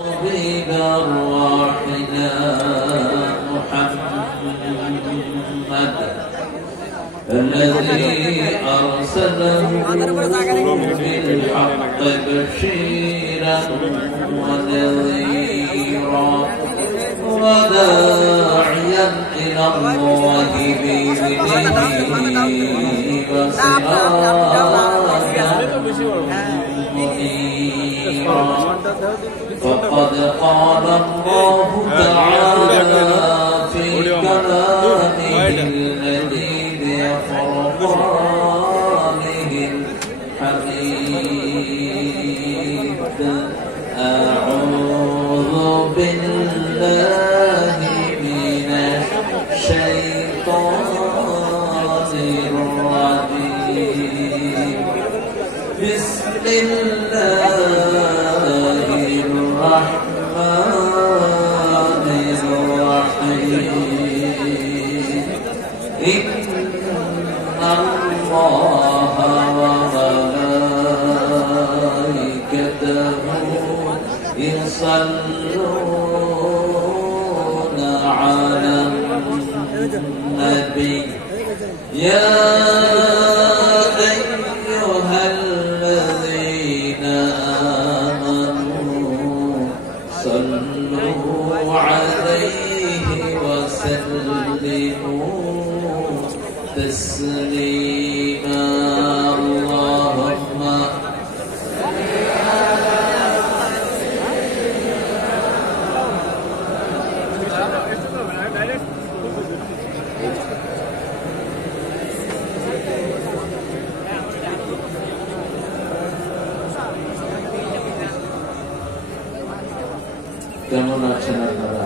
الذي أرسله بالحق بشيرا ونذيرا وداعيا إلى الله بإذنه وسراجا منيرا فقد قال الله تعالى في كلامه الذي فرقانه الحميد أعوذ بالله من الشيطان الرجيم بسم الله الرحمن الرحيم إن الله وملائكته يصلون على النبي يا أيها الذين آمنوا صلوا عليه وسلموا تسليما اللهم কেমন আছেন আপনারা?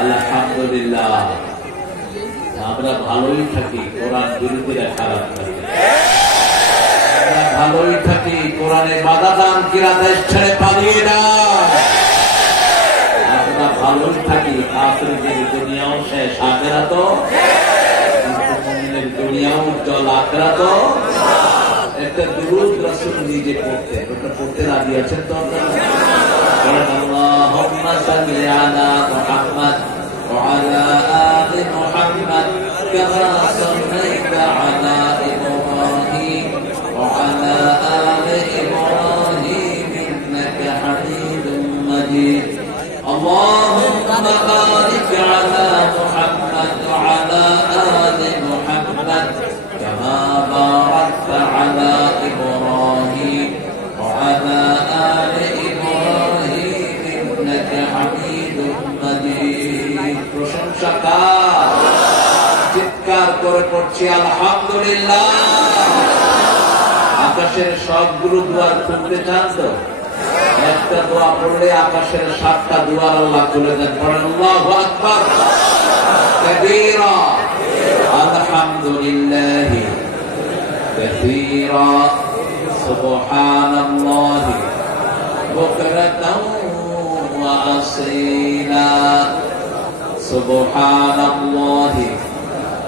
আলহামদুলিল্লাহ আমরা ভালোই থাকি, কোরআন বিরোধীরা খারাপ থাকে। আমরা ভালোই থাকি, কোরআনে বাধা দান কিরা দেশ ছেড়ে পালিয়ে না। আমরা ভালোই থাকি, কাফিরদের দুনিয়াও শেষ, আখিরাতও মুমিনের দুনিয়াও উজ্জ্বল, আখিরাতও। একটা দুরূদ রাসূল নিজে পড়তেন, ওটা পড়তে রাজি আছেন তো আপনারা? আল্লাহুম্মা সাল্লি আলা মুহাম্মাদ ওয়া আলা আলি মুহাম্মাদ কামা সাল্লাইতা আলা ইব্রাহিম ওয়া আলা আলি ইব্রাহিম ইন্নাকা হামিদুম মাজিদ আল্লাহুম্মা বারিক আলা মুহাম্মাদ ওয়া আলা আলি মুহাম্মাদ কামা বারাকতা আলা ইব্রাহিম ওয়া আলা আলি ইব্রাহিম ইন্নাকা হামিদুম মাজিদ। প্রশংসা কার? চিৎকার করে পড়ছি আলহামদুলিল্লাহ। আকাশের সবগুলো দুয়ার খুলতে চান তো? একটা দোয়া পড়লে আকাশের 7টা দুয়ার আল্লাহ খুলে দেন। পড়েন আল্লাহু আকবার কাবীরা আলহামদুলিল্লাহ কাসীরা সুবহানাল্লাহি বুকরাতাও ওয়া আসীলা সুবহানাল্লাহি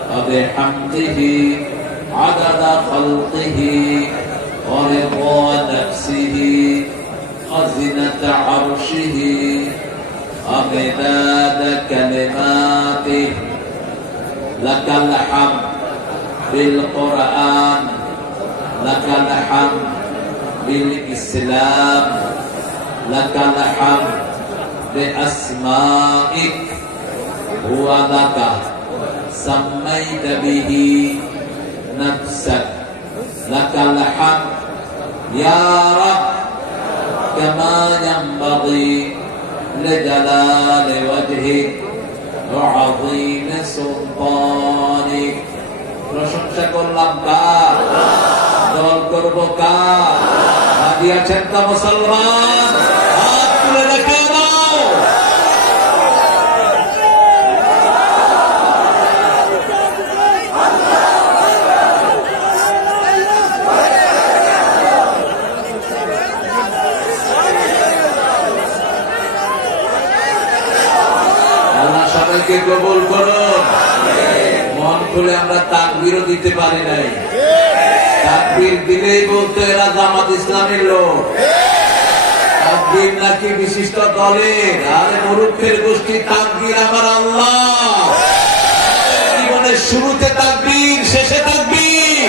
ওয়া বিহামদিহি আদাদা খালকিহি ওয়া রিদা নাফসিহি ওয়া জিনাতা আরশিহি ওয়া মিদাদা কালিমাতিহি লাকাল হামদ বিল কুরআন লাকাল হামদ বিল ইসলাম লাকাল হামদ বিআসমাইক হুয়া লাকা সাম্মাইতা বিহি নাফসাক লাকাল হামদ ইয়া রাব কামা ইয়ানবাগি লিজালালি ওয়াজহিক ওয়া আযীম সুলতানিক। প্রশংসা করলাম কার? দল করব কার? রাজি আছেন তো মুসলমান? হাত তুলে দেখে দাও। আল্লাহ সবাইকে কবুল করুন। মন খুলে আমরা তাকবীরও দিতে পারি নাই। তাকবীর দিলেই বলতো এরা জামাত ইসলামের লোক। তাকবীর নাকি বিশিষ্ট দলের? আরে মূর্খের গোষ্ঠী, তাকবীর আমার আল্লাহ। জীবনের শুরুতে তাকবীর, শেষে তাকবীর।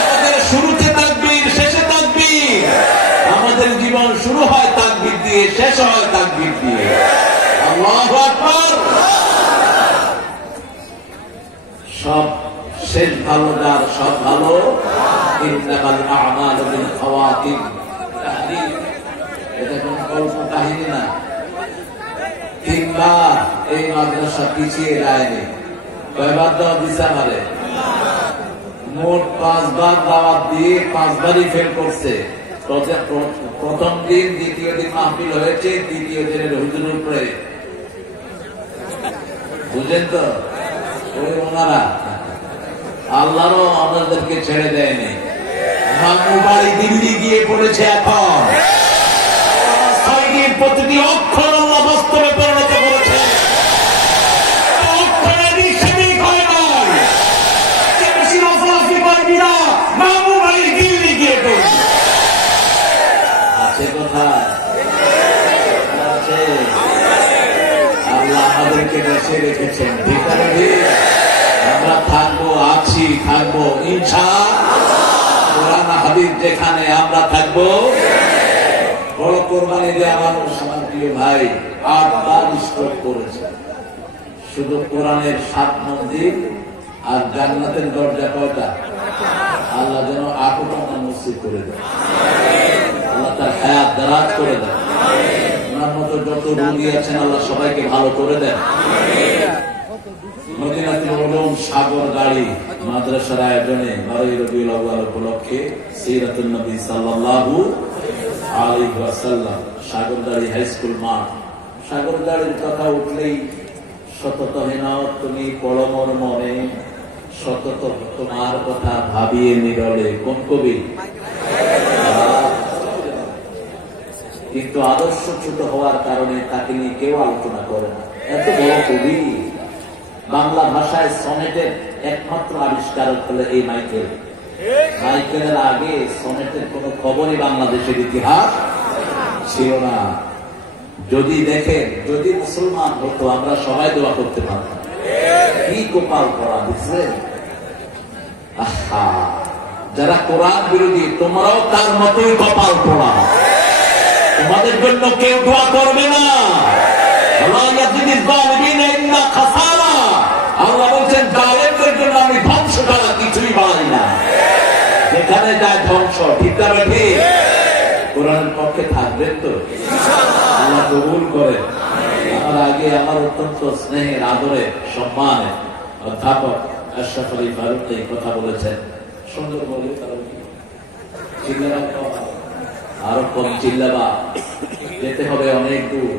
আমাদের শুরুতে তাকবীর, শেষে তাকবীর। আমাদের জীবন শুরু হয় তাকবীর দিয়ে, শেষ হয় তাকবীর দিয়ে। আল্লাহু আকবার। সব শেষ ভালো যার, সব ভালো। ইন্নামাল আ'মালু বিল খাওয়াতিম। এটা কোন গল্প কাহিনী না। 3 বার এই মাদ্রাসা পিছিয়ে যায়নি। কয়বার দাওয়াত দিছে আমারে? মোট 5 বার দাওয়াত দিয়ে 5 বারই ফেল করছে। প্রথম দিন, দ্বিতীয় দিন মাহফিল হয়েছে, তৃতীয় দিনের হুজুরের উপরে। বুঝলেন তো? ওই ওনারা আল্লাহরও আমাদেরকে ছেড়ে দেয়নি। মামু বাড়ি দিল্লি গিয়ে পড়েছে। এখন প্রতিটি অক্ষর আল্লাহ বাস্তবে পরিণত করেছে। মামু বাড়ি দিল্লি গিয়ে পড়েছে। আছে কোথায়? আছে। আল্লাহ আমাদেরকে দেশে রেখেছেন। ঠিক আছে, আমরা থাকবো, আছি, থাকবো ইনশাআল্লাহ। কোরআন হাদিস যেখানে আমরা থাকবো। বড় কোরবানি দিয়ে আমার প্রিয় ভাই 8 বার স্ট্রোক করেছে। শুধু কোরআনের 7 মন্দির আর জান্নাতের দরজা কয়টা? আল্লাহ যেন 8টা নসিব করে দেয়। আল্লাহ তার হায়াত দারাজ করে দেয়। ওনার মতো যত রোগী আছেন আল্লাহ সবাইকে ভালো করে দেন। মদিনাতুল উলুম সাগর গাড়ি মাদ্রাসার আয়োজনে 12 রবিউল আউয়াল উপলক্ষে সিরাতুন নবী সাল্লাল্লাহু আলাইহি ওয়াসাল্লাম সাগরদাড়ি হাই স্কুল মাঠ। সাগরদাড়ির কথা উঠলেই সতত হেনাও তুমি পরমর মনে, সতত তোমার কথা ভাবিয়ে নিরলে। কোন কবি? কিন্তু আদর্শচ্যুত হওয়ার কারণে তাকে নিয়ে কেউ আলোচনা করে না। এত বড় কবি। বাংলা ভাষায় সনেটের একমাত্র আবিষ্কারক হলো এই মাইকেল। মাইকেলের আগে সনেটের কোন খবরই বাংলাদেশের ইতিহাস ছিল না। যদি দেখেন, যদি মুসলমান হতো আমরা সবাই দোয়া করতে পারতাম। কি কপাল পড়া বুঝলেন? আহা, যারা কোরআন বিরোধী তোমরাও তার মতোই কপাল পড়া। তোমাদের জন্য কেউ দোয়া করবে না। আল্লাহ বলছেন জালেমদের জন্য আমি ধ্বংস ছাড়া কিছুই বাড়াই না। যেখানে যায় ধ্বংস। ঠিক আছে, ঠিক। কোরআনের পক্ষে থাকবেন তো? আল্লাহ কবুল করে। আমার আগে আমার অত্যন্ত স্নেহের, আদরে, সম্মানে অধ্যাপক আশরাফ আলী ফারুক এই কথা বলেছেন। সুন্দর বলে আরো কম চিল্লাবা, যেতে হবে অনেক দূর।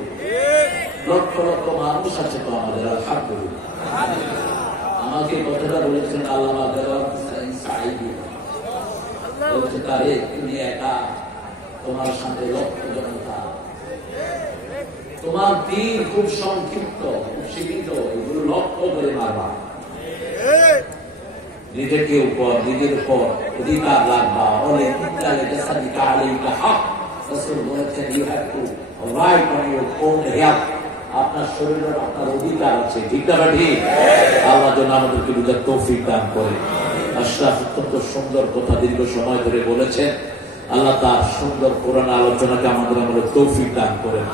লক্ষ লক্ষ মানুষ আছে তো আমাদের। আলহামদুলিল্লাহ। আমাকে কথাটা বলেছেন আল্লামা দেওয়ান সাঈদী। বলছে তারে তুমি একা, তোমার সাথে লক্ষ জনতা। তোমার দিন খুব সংক্ষিপ্ত, খুব সীমিত। এগুলো লক্ষ্য করে মারবা। নিজেকে উপর, নিজের উপর অধিকার লাগবা। অনেক বলেছেন you have to right on your own health. আপনার শরীরের আপনার অধিকার আছে। ঠিক না ঠিক? আল্লাহ যেন আমাদেরকে বুঝার তৌফিক দান করে। আশরাফ অত্যন্ত সুন্দর কথা দীর্ঘ সময় ধরে বলেছেন। আল্লাহ তার সুন্দর কোরআন আলোচনাকে আমাদের তৌফিক দান করেন।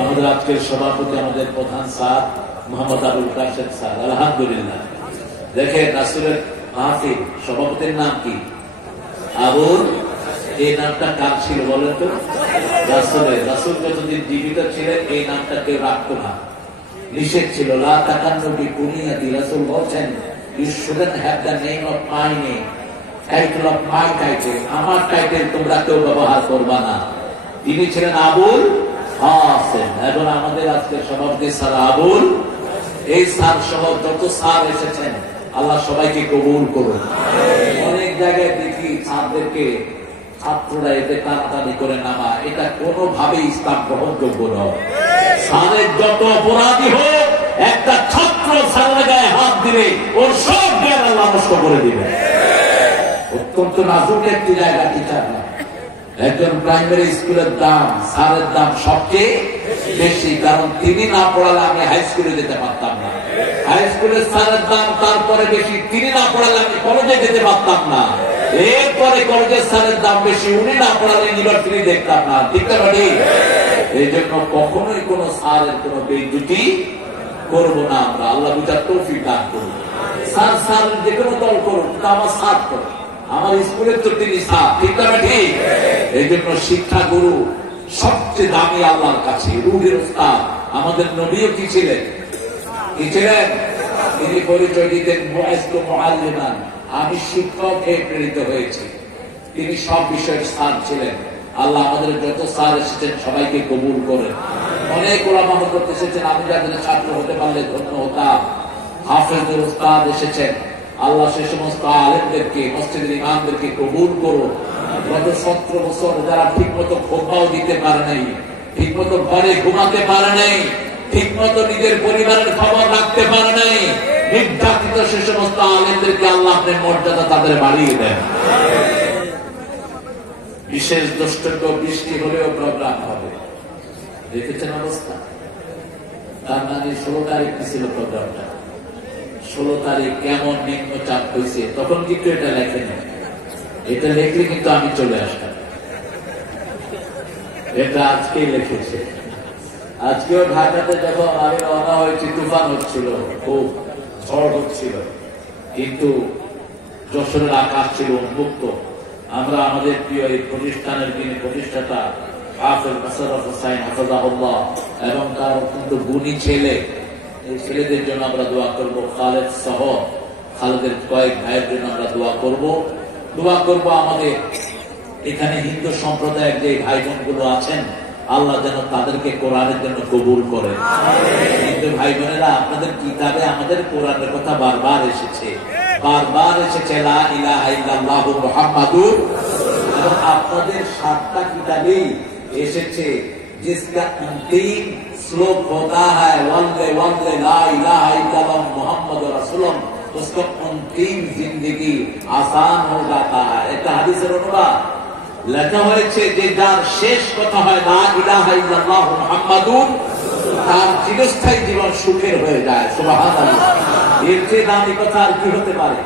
আমাদের আজকের সভাপতি, আমাদের প্রধান স্যার মোহাম্মদ আবুল কাশেম স্যার। আলহামদুলিল্লাহ। দেখেন রাসূলের মাহফিল, সভাপতির নাম কি? আবুল। এই নামটা কার ছিল বলেন তো? রাসূলের। রাসূল যতদিন জীবিত ছিলেন এই নামটা কেউ রাখতো না, নিষেধ ছিল। লা তাকান্নু বিকুনিয়াতি। রাসূল বলছেন you shouldn't have the name of my name, title of my title. আমার টাইটেল তোমরা কেউ ব্যবহার করবা না। তিনি ছিলেন আবুল কাসেম। এবং আমাদের আজকে সভাপতি স্যার আবুল। এই স্যার সহ যত স্যার এসেছেন আল্লাহ সবাইকে কবুল করুন। অনেক জায়গায় দেখি স্যারদেরকে ছাত্ররা এতে টানাটানি করে নামা। এটা কোনোভাবেই ইসলাম গ্রহণযোগ্য নয়। স্যারের যত অপরাধী হোক, একটা ছাত্র স্যারের গায়ে হাত দিলে ওর সব জ্ঞান আল্লাহ নষ্ট করে দিবে। অত্যন্ত নাজুক একটি জায়গা টিচার না। একজন প্রাইমারি স্কুলের দাম, স্যারের দাম সবচেয়ে বেশি, কারণ তিনি না পড়ালে আমি হাই স্কুলে যেতে পারতাম না। হাই স্কুলের স্যারের দাম তারপরে বেশি, তিনি না পড়ালে আমি কলেজে যেতে পারতাম না। এরপরে কলেজের স্যারের দাম বেশি, উনি না পড়ালে ইউনিভার্সিটি দেখতাম না। ঠিক না ঠিক? এই জন্য কখনোই কোন স্যারের কোন বেইজ্জতি করবো না আমরা। আল্লাহ বুঝার তৌফিক দান করুন। স্যার স্যার যে কোনো দল করুন, তা আমার স্যার করুন, আমার স্কুলের তো তিনি স্যার। ঠিক না ঠিক? এই জন্য শিক্ষা গুরু সবচেয়ে দামি আল্লাহর কাছে, রুহের উস্তাদ। আমাদের নবীও কি ছিলেন? কি ছিলেন? তিনি পরিচয় দিতেন মুআজ্জু মুআল্লিমান, আমি শিক্ষক হয়ে প্রেরিত হয়েছি। তিনি সব বিষয়ের স্যার ছিলেন। আল্লাহ আমাদের যত স্যার এসেছেন সবাইকে কবুল করেন। অনেক ওলামা করতে এসেছেন, আমি যাদের ছাত্র হতে পারলে ধন্য হতাম। হাফেজুল উস্তাদ এসেছেন, আল্লাহ সে সমস্ত আলেমদেরকে, মসজিদের ইমামদেরকে কবুল করুন। গত 17 বছর যারা ঠিক মতো খোঁপাও দিতে পারে নাই, ঠিক মতো ঘরে ঘুমাতে পারে নাই, ঠিক মতো নিজের পরিবারের খবর রাখতে পারে নাই, নির্যাতিত সে সমস্ত আলেমদেরকে আল্লাহ আপনার মর্যাদা তাদের বাড়িয়ে দেন। বিশেষ দ্রষ্টব্য, বৃষ্টি হলেও প্রোগ্রাম হবে। দেখেছেন অবস্থা? তার মানে 16 তারিখ ছিল প্রোগ্রামটা। 16 তারিখ কেমন নিম্নচাপ হয়েছে, তখন কিন্তু এটা লেখেনি। এটা লেখলে কিন্তু আমি চলে আসতাম। এটা আজকেই লিখেছে। আজকেও ঢাকাতে যখন আমি রওনা হয়েছি, তুফান হচ্ছিল, খুব ঝড় হচ্ছিল, কিন্তু যশোরের আকাশ ছিল উন্মুক্ত। আমরা আমাদের প্রিয় এই প্রতিষ্ঠানের যিনি প্রতিষ্ঠাতা হাফেজ মোশাররফ হোসাইন হাফেজাহুল্লাহ এবং তার অত্যন্ত গুণী ছেলে, এই ছেলেদের জন্য আমরা দোয়া করব। খালেদ সহ খালেদের কয়েক ভাইয়ের জন্য আমরা দোয়া করব। আমাদের এখানে হিন্দু সম্প্রদায়ের যে ভাই বোন গুলো আছেন, আল্লাহ যেন তাদেরকে কোরআনের জন্য কবুল করে। হিন্দু ভাই বোনেরা, আপনাদের কিতাবে আমাদের কোরআনের কথা বারবার এসেছে, লা ইলাহা ইল্লাল্লাহু মুহাম্মাদুর, এবং আপনাদের 7টা কিতাবেই এসেছে जिसका अंतिम श्लोक होता है वल्ले वल्ले ला इलाहा इल्लल्लाह मुहम्मद रसूलुल्लाह, उसका अंतिम जिंदगी आसान हो जाता है। এটা হাদিসের অনুবাদ লেখা হয়েছে যে যার শেষ কথা হয় লা ইলাহা ইল্লাল্লাহ মুহাম্মাদুর, তার চিরস্থায়ী জীবন সুখের হয়ে যায়। সুবহানাল্লাহ। এর চেয়ে দামি কথা আর কি হতে পারে?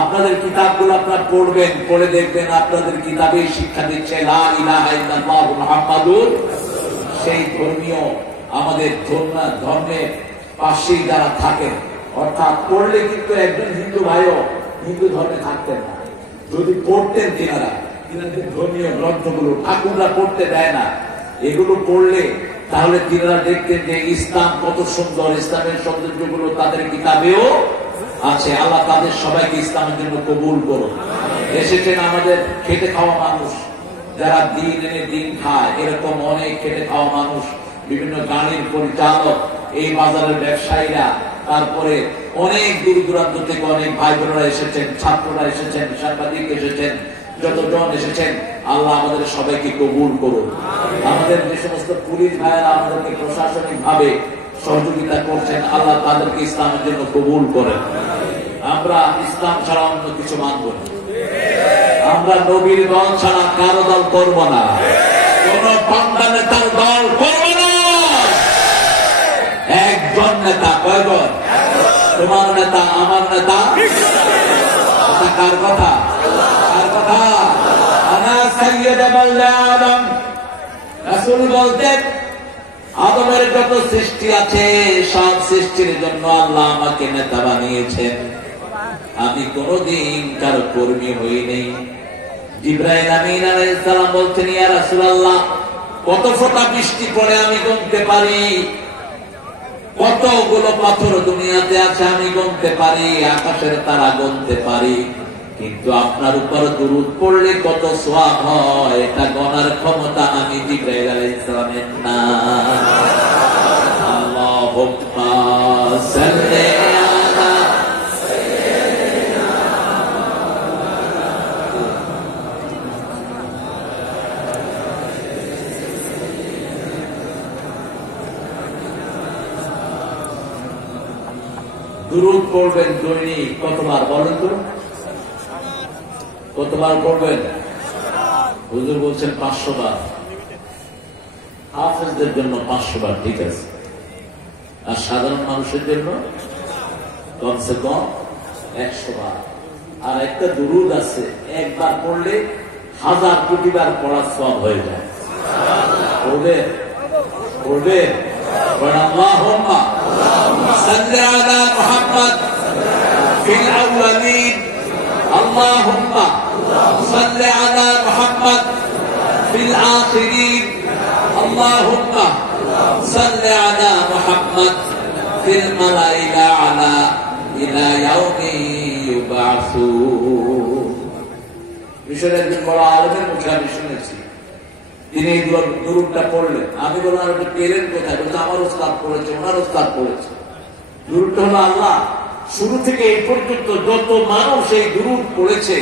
আপনাদের কিতাবগুলো আপনারা পড়বেন, পড়ে দেখবেন আপনাদের কিতাবে শিক্ষা দিচ্ছে লা ইলাহা ইল্লাল্লাহ মুহাম্মাদুর। সেই ধর্মীয় আমাদের ধর্মের পাশেই যারা থাকেন, অর্থাৎ পড়লে কিন্তু একজন হিন্দু ভাইও হিন্দু ধর্মে থাকতেন না যদি পড়তেন। তিনাদের ধর্মীয় গ্রন্থগুলো ঠাকুররা পড়তে দেয় না, এগুলো পড়লে তাহলে তিনারা দেখতেন যে ইসলাম কত সুন্দর, ইসলামের সৌন্দর্যগুলো তাদের কিতাবেও আছে। আল্লাহ তাদের সবাইকে ইসলামের জন্য কবুল করুন। এসেছেন আমাদের খেটে খাওয়া মানুষ, যারা দিন এনে দিন খায়, এরকম অনেক খেটে খাওয়া মানুষ, বিভিন্ন গাড়ির পরিচালক, এই বাজারের ব্যবসায়ীরা, তারপরে অনেক দূর দূরান্ত থেকে অনেক ভাই বোনেরা এসেছেন, ছাত্ররা এসেছেন, সাংবাদিক এসেছেন, যতজন এসেছেন, আল্লাহ আমাদের সবাইকে কবুল করুন। আমাদের যে সমস্ত পুলিশ ভাইয়েরা আমাদেরকে প্রশাসনিক ভাবে সহযোগিতা করছেন, আল্লাহ তাদেরকে ইসলামের জন্য কবুল করেন। আমরা ইসলাম ছাড়া অন্য কিছু মানব না। আমরা নবীর দল ছাড়া কারো দল করবো না, কোন পান্ডা নেতার দল করবো না। একজন নেতা, কয়জন? তোমার নেতা, আমার নেতা। কার কথা? কার কথা? আনা সাইয়্যিদ ওয়ালাদ আদম। রাসূল বলতেন, আদমের যত সৃষ্টি আছে সব সৃষ্টির জন্য আল্লাহ আমাকে নেতা বানিয়েছেন, আমি কোনদিন কারো কর্মী হইনি। জিবরাইল আমিন আলাইহিস সালাম বলতেন, ইয়া রাসূলুল্লাহ, কত ফোঁটা বৃষ্টি পড়ে আমি গুনতে পারি, কতগুলো পাথর দুনিয়াতে আছে আমি গুনতে পারি, আকাশের তারা গুনতে পারি, কিন্তু আপনার উপর দুরূদ পড়লে কত সওয়াব হয় এটা গণার ক্ষমতা আমি জিবরাইল আলাইহিস সালামের না। আল্লাহুম্মা সাল্লি আলা সাইয়্যিদিনা। দুরূদ পড়বেন দৈনিক কতবার বলেন তো? কতবার পড়বেন? হুজুর বলছেন 500 বার। হাফেজদের জন্য 500 বার ঠিক আছে, আর সাধারণ মানুষের জন্য কমসে কম 100 বার। আর একটা দুরুদ আছে, একবার পড়লে 1000 কোটি বার পড়ার সওয়াব হয়ে যায়। পড়বে পড়বে আল্লাহুম্মা সাল্লি আলা মুহাম্মদ ফিল আউয়ালিন, আল্লাহুম্মা সাল্লি আলা মুহাম্মদ ফিল আখিরিন, আল্লাহুম্মা সাল্লি আলা মুহাম্মদ ফিল মালাইকা আলা ইলা ইয়াউমি ইউবাসুন। মিশরের একজন বড় আলেমের মুখে আমি শুনেছি, তিনি এই দুরূদটা পড়লেন। আমি বললাম এটা পেলেন কোথায়? বলছে আমার ওস্তাদ পড়েছে, ওনার ওস্তাদ পড়েছে। দুরূদটা হলো আল্লাহ শুরু থেকে এই পর্যন্ত যত মানুষ এই দুরূদ পড়েছে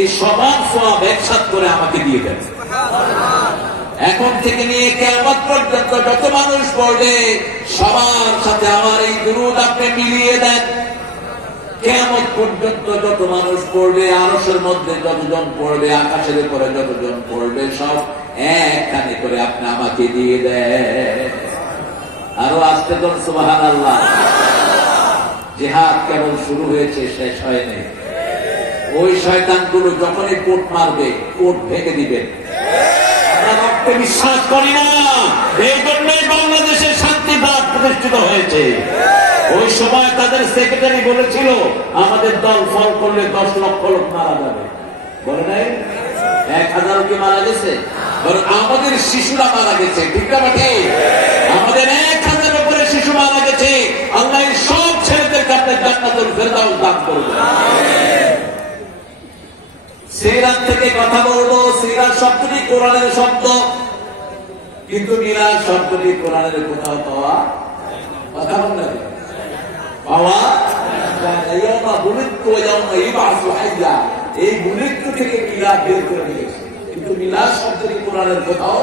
এই সবার সওয়াব একসাথে করে আমাকে দিয়ে দেন। এখন থেকে নিয়ে কিয়ামত পর্যন্ত যত মানুষ পড়বে সবার সাথে আমার এই দুরূদ আপনি মিলিয়ে দেন। কিয়ামত পর্যন্ত যত মানুষ পড়বে, আরশের মধ্যে যতজন পড়বে, আকাশের উপরে যতজন পড়বে, সব একখানে করে আপনি আমাকে দিয়ে দেন। আরো আসতে কোন সুবহানাল্লাহ। জিহাদ কেবল শুরু হয়েছে, শেষ হয়নি। ওই শয়তানগুলো যখনই কোট মারবে, কোট ভেঙে দিবেন। আমরা রক্তে বিশ্বাস করি না, এই জন্যই বাংলাদেশের শান্তিবাদ প্রতিষ্ঠিত হয়েছে। ওই সময় তাদের সেক্রেটারি বলেছিল আমাদের দল ফল করলে 10 লক্ষ লোক মারা যাবে, বলে নাই? 1000 কি মারা গেছে? বরং আমাদের শিশুরা মারা গেছে, ঠিক না? আমাদের 1000 উপরে শিশু মারা গেছে। আল্লাহ সব ছেলেদেরকে আপনি জান্নাতুল ফেরদাউস দান করবেন। সিরাত থেকে কথা বলবো। সিরাত শব্দটি কোরআনের শব্দ, কিন্তু মিলাদ শব্দটি কোরআনের কোথাও পাওয়া কথা বলতে পাওয়া এই বুলিত্ব থেকে মিলাদ বের করে নিয়েছে, কিন্তু মিলাদ শব্দটি কোরআনের কোথাও।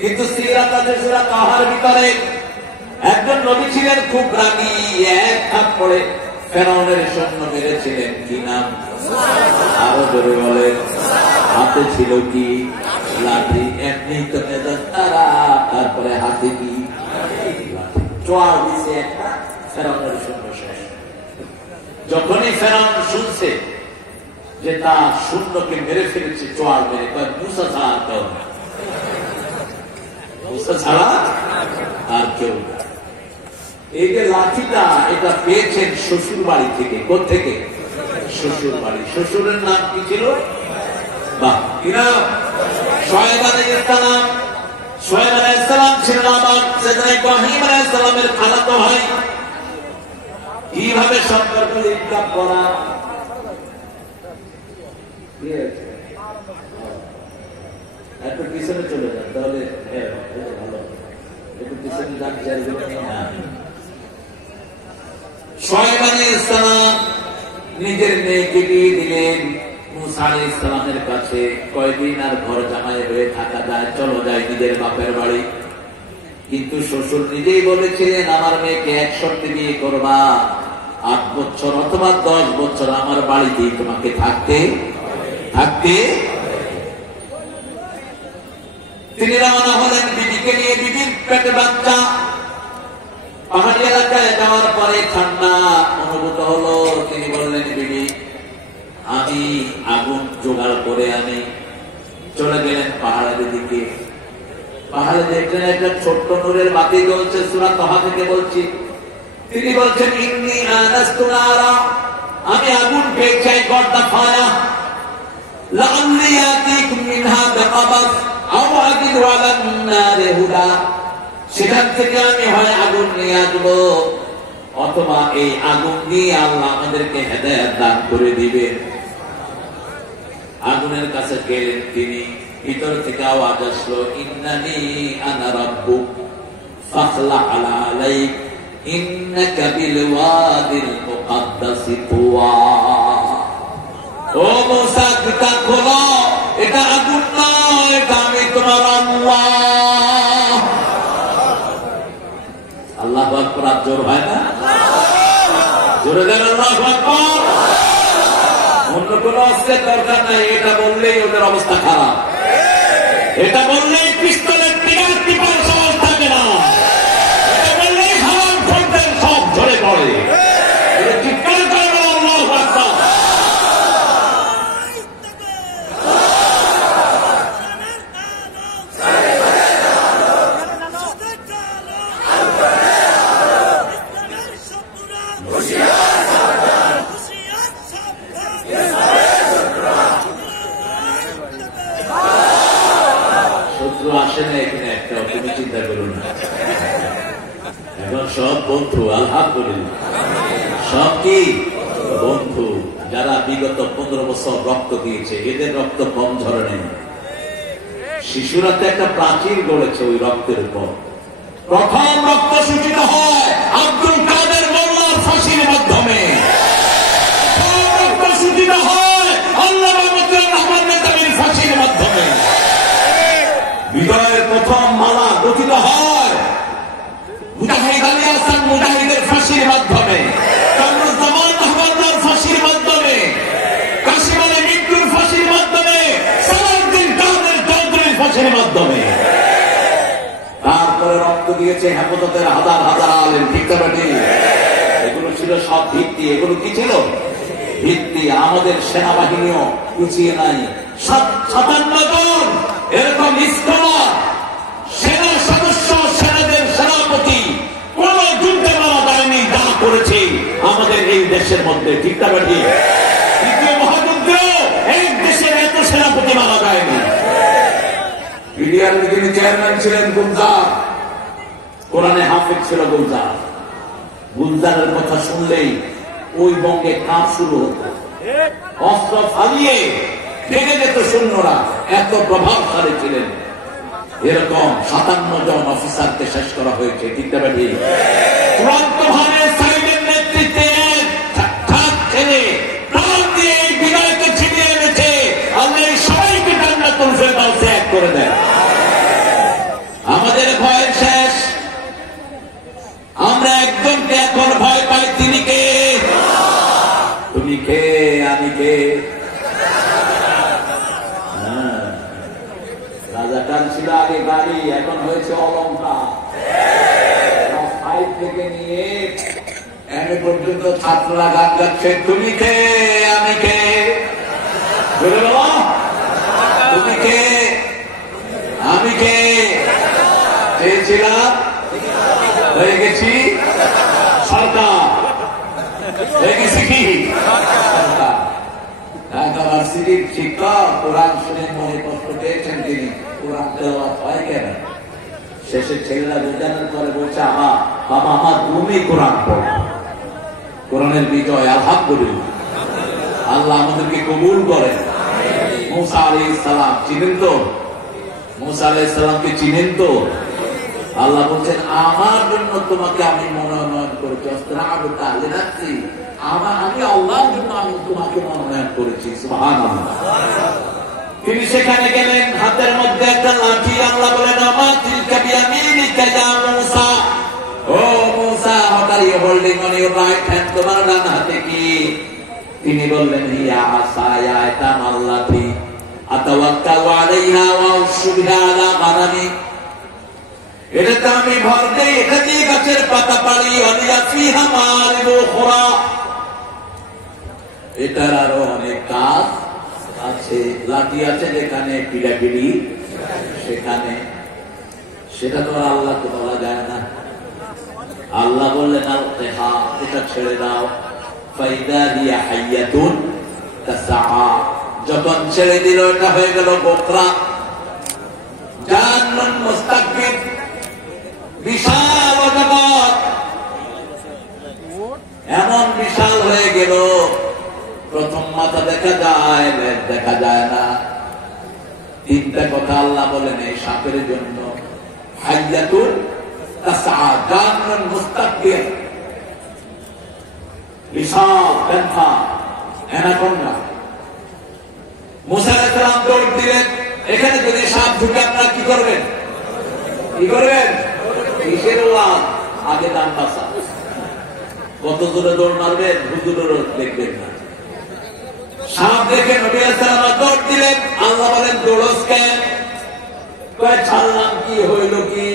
কিন্তু সিরাত সূরা তাহার ভিতরে একজন নবী ছিলেন খুব রাগী, এক হাত পড়ে ফেরাউনের সৈন্য মেরেছিলেন। কি নাম? আরো জোরে বলেন। হাতে ছিল কি? লাঠি। এমনি তো মেজাজ তারা, তারপরে হাতে কি? চোয়াল দিছে একটা, ফেরাউনের সৈন্য শেষ। যখনই ফেরাউন শুনছে যে তার সৈন্যকে মেরে ফেলেছে চোয়াল মেরে, মুসা ছাড়া আর কেউ না, মুসা ছাড়া আর কেউ না। এই যে লাঠিটা, এটা পেয়েছেন শ্বশুর বাড়ি থেকে। কোত্থেকে? শ্বশুর বাড়ি। শ্বশুরের নাম কি ছিল? বাহ, কি নাম? শুআয়ব আলাইহিস সালাম। শুআয়ব আলাইহিস সালাম ছিলেন আবার সাইয়েদনা ইব্রাহিম আলাইহিস সালামের খালাতো ভাই। কিভাবে সম্পর্ক ইনকাম করা? একটু পিছনে চলে যান, তাহলে ভালো। একটু পিছনে যান, শুআয়ব আলাইহিস সালাম নিজের মেয়েকে বিয়ে দিলেন মুসা আলাইহিস সালামের কাছে। কয়দিন আর ঘর জামাই হয়ে থাকা যায়? চলো যাই নিজের বাপের বাড়ি। কিন্তু শ্বশুর নিজেই বলেছিলেন আমার মেয়েকে এক শর্তে বিয়ে করবা, 8 বছর অথবা 10 বছর আমার বাড়িতেই তোমাকে থাকতে। তিনি রওনা হলেন বিবিকে নিয়ে। বিবির পেটে বাচ্চা। পাহাড়ি এলাকায় যাওয়ার পরে ঠান্ডা অনুভূত হলো। তিনি বললেন বিবি আমি আগুন জোগাড় করে আনি। চলে গেলেন পাহাড়ের দিকে। পাহাড়ে দেখলেন একটা ছোট্ট নূরের বাতি জ্বলছে। সূরা তাহা থেকে বলছি। তিনি বলছেন ইন্নী আনাস্তু নারা, আমি আগুন পেয়েছি। গর্দা ফায়া লাআল্লি ইয়াতিকুম মিনহা বিকাবাস আও আজিদু আলান নারি হুদা, সেখান থেকে আমি হয় আগুন নিয়ে আসবো, অথবা এই আগুন দিয়ে আল্লাহ আমাদেরকে হেদায়েত দান করে দিবেন। আগুনের কাছে গেলেন তিনি। ভিতর থেকে আওয়াজ আসলো ইন্নানি আনা রাব্বুক ফাখলা আলা আলাইক ইন্নাকা বিল ওয়াদিল মুকাদ্দাসি তুওয়া। ও মুসা, কিতাব খোলো, এটা আগুন নয়, এটা আমি তোমার আল্লাহ। আল্লাহু আকবার। জোর হয় না? জোরে দেন আল্লাহু আকবার। অন্য কোন অস্ত্রের দরকার নাই, এটা বললেই ওদের অবস্থা খারাপ। এটা বললে পিস্তলের টিকার টিপার সাহস থাকে না, এটা বললে হারাম খোরদের সব ঝরে পড়ে। চিৎকার করে বলো আল্লাহু আকবার। শত্রু আসে না এখানে একটা, তুমি চিন্তা করো না। এখন সব বন্ধু, আলহামদুলিল্লাহ, সব কি বন্ধু। যারা বিগত 15 বছর রক্ত দিয়েছে, এদের রক্ত কম ঝরে নেই। শিশুরা তো একটা প্রাচীর গড়েছে ওই রক্তের উপর। প্রথম রক্ত সূচিত হয় আব্দুল কাদের মোল্লার ফাঁসির মাধ্যমে, রক্ত সূচিত হয় আল্লামা মতিউর রহমান নেতামীর ফাঁসির মাধ্যমে, বিজয়ের প্রথম মালা গঠিত হয় মুজাহিদ আলী হাসান মুজাহিদের ফাঁসির মাধ্যমে, কামরুজ্জামান আহমদের ফাঁসির মাধ্যমে, কাশিম আলী মিন্টুর ফাঁসির মাধ্যমে, সালাউদ্দিন কাদের চৌধুরীর ফাঁসির মাধ্যমে। তারপরে রক্ত দিয়েছে হেফাজতের হাজার হাজার আলেম, ঠিক না ঠিক? এগুলো ছিল সব ভিত্তি। এগুলো কি ছিল? ভিত্তি। আমাদের সেনাবাহিনীও পিছিয়ে নাই। 57 জন এরকম স্কলার সেনা সদস্য, সেনাদের সেনাপতি কোন যুদ্ধে মারা যায়নি, যা করেছে আমাদের এই দেশের মধ্যে, ঠিক না ঠিক? দ্বিতীয় মহাযুদ্ধেও এক দেশের এত সেনাপতি মারা যায়নি। বিডিআর যিনি চেয়ারম্যান ছিলেন গুলজার, কোরআনে হাফেজ ছিল গুলজার। গুলজারের কথা শুনলেই ওই বঙ্গে কাজ শুরু হতো, অস্ত্র ফালিয়ে ভেঙে যেত সৈন্যরা, এত প্রভাবশালী ছিলেন। এরকম 57 জন অফিসারকে শেষ করা হয়েছে, ঠিক না ঠিক? চূড়ান্ত ভাবে সাইদের নেতৃত্বে ছেলে প্রাণ দিয়ে এই বিজয়কে ছিনিয়ে এনেছে। আল্লাহ সবাইকে জান্নাতুল ফেরদাউসে এক করে দেন। আমাদের ভয় শেষ। আমরা একজনকে এখন ভয় পাই, তিনি কে? তুমি কে? আমি কে? রাজাকার ছিল আগে গাড়ি, এখন হয়েছে অলঙ্কার। 5 থেকে নিয়ে এম এ পর্যন্ত ছাত্ররা গান গাচ্ছে, তুমি কে? আমি কে? তুমি কে? আমি কে? চেয়েছিলাম, হয়ে গেছি সরকার, হয়ে গেছি কি সরকার। ইউনিভার্সিটির শিক্ষক কোরআন শুনে মনে কষ্ট পেয়েছেন তিনি, কোরআন তেলাওয়াত হয় কেন? শেষে ছেলেরা বোঝানোর পরে বলছে, বাবা আমার তুমি কোরআন পড়ো। কোরআনের বিজয়, আলহামদুলিল্লাহ। আল্লাহ আমাদেরকে কবুল করেন। মুসা আলাইহিস সালাম চিনেন তো? মুসা আলাইহিস সালামকে চিনেন তো? আল্লাহ বলছেন, আমার জন্য তোমাকে আমি মনোনয়ন করেছি, আমি আল্লাহর জন্য আমি তোমাকে মনোনয়ন করেছি। সুবহানাল্লাহ। তিনি সেখানে গেলেন, হাতের মধ্যে একটা লাঠি। আল্লাহ বলেন, আমা তিলকা বিয়ামিনিকা ইয়া মূসা, ও Musa, what are you holding on your right hand? তোমার ডান হাতে কি? তিনি বললেন, হিয়া আসায়া, এটা আমার লাঠি, আতাওয়াক্কালু আলাইহা ওয়া উশু বিহা আলা গানামি, এটাতে আমি ভর দেই, এটা দিয়ে গাছের পাতা পাড়ি, ওয়ালিয়া ফিহা মারিবু খুরা, এটার আরো অনেক কাজ আছে। লাঠি আছে যেখানে, পিড়াপিড়ি সেখানে, সেটা তো আল্লাহকে বলা যায় না। আল্লাহ বললেন, আলকিহা, এটা ছেড়ে দাও। ফাইদা হিয়া হাইয়াতুন তাসআ, যখন ছেড়ে দিল এটা হয়ে গেল বোকরা। জান্নাতুল মুস্তাকবির, বিশাল জগৎ, এমন বিশাল হয়ে গেল, প্রথম মাথা দেখা যায়, লেজ দেখা যায় না। 3টা কথা আল্লাহ বলেন এই সাপের জন্য। হাইয়াতুন তাসআ, জান্নাতুল মুস্তাকবির, বিশাল পেন্থা, অ্যানাকোন্ডা। মুসা আলাইহিস সালাম দৌড় দিলেন। এখানে যদি সাপ ঢুকে আপনারা কি করবেন? কি করবেন? কিসের লাভ? আগে দান বাঁচা। কত দূরে দৌড় মারবেন হুজুরেরও দেখবেন না। সাপ দেখে নবী আলাইহিস সালাম দৌড় দিলেন। আল্লাহ বলেন, দৌড়স কেন? ছাড়লাম কি হইল কি?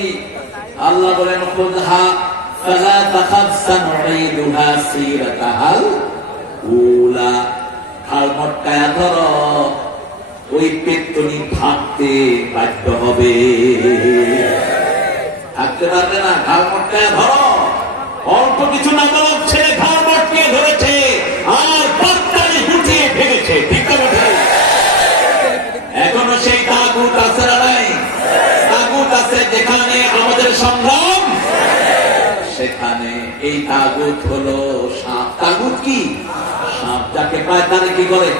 আল্লাহ বলেন খুযহা ফালা তাখাফ সানুঈদুহা সিরাতাহাল উলা। খাল মটকায়া ধরো, ওই পেট্টনি ভাবতে বাধ্য হবে, থাকতে পারবে না। খাল মটকায়া ধরো, অল্প কিছু নামক ছেলে খাল মটকিয়ে ধরেছে আর পাত্তালি গুটিয়ে ফেলেছে, ঠিক আছে? এখনো সেই তাগুত আছে না নাই? তাগুত আছে যেখানে আমাদের সংগ্রাম, সেখানে এই তাগুত হলো সাপ। তাগুত কি? সাপ। যাকে পায় তারে কি করে?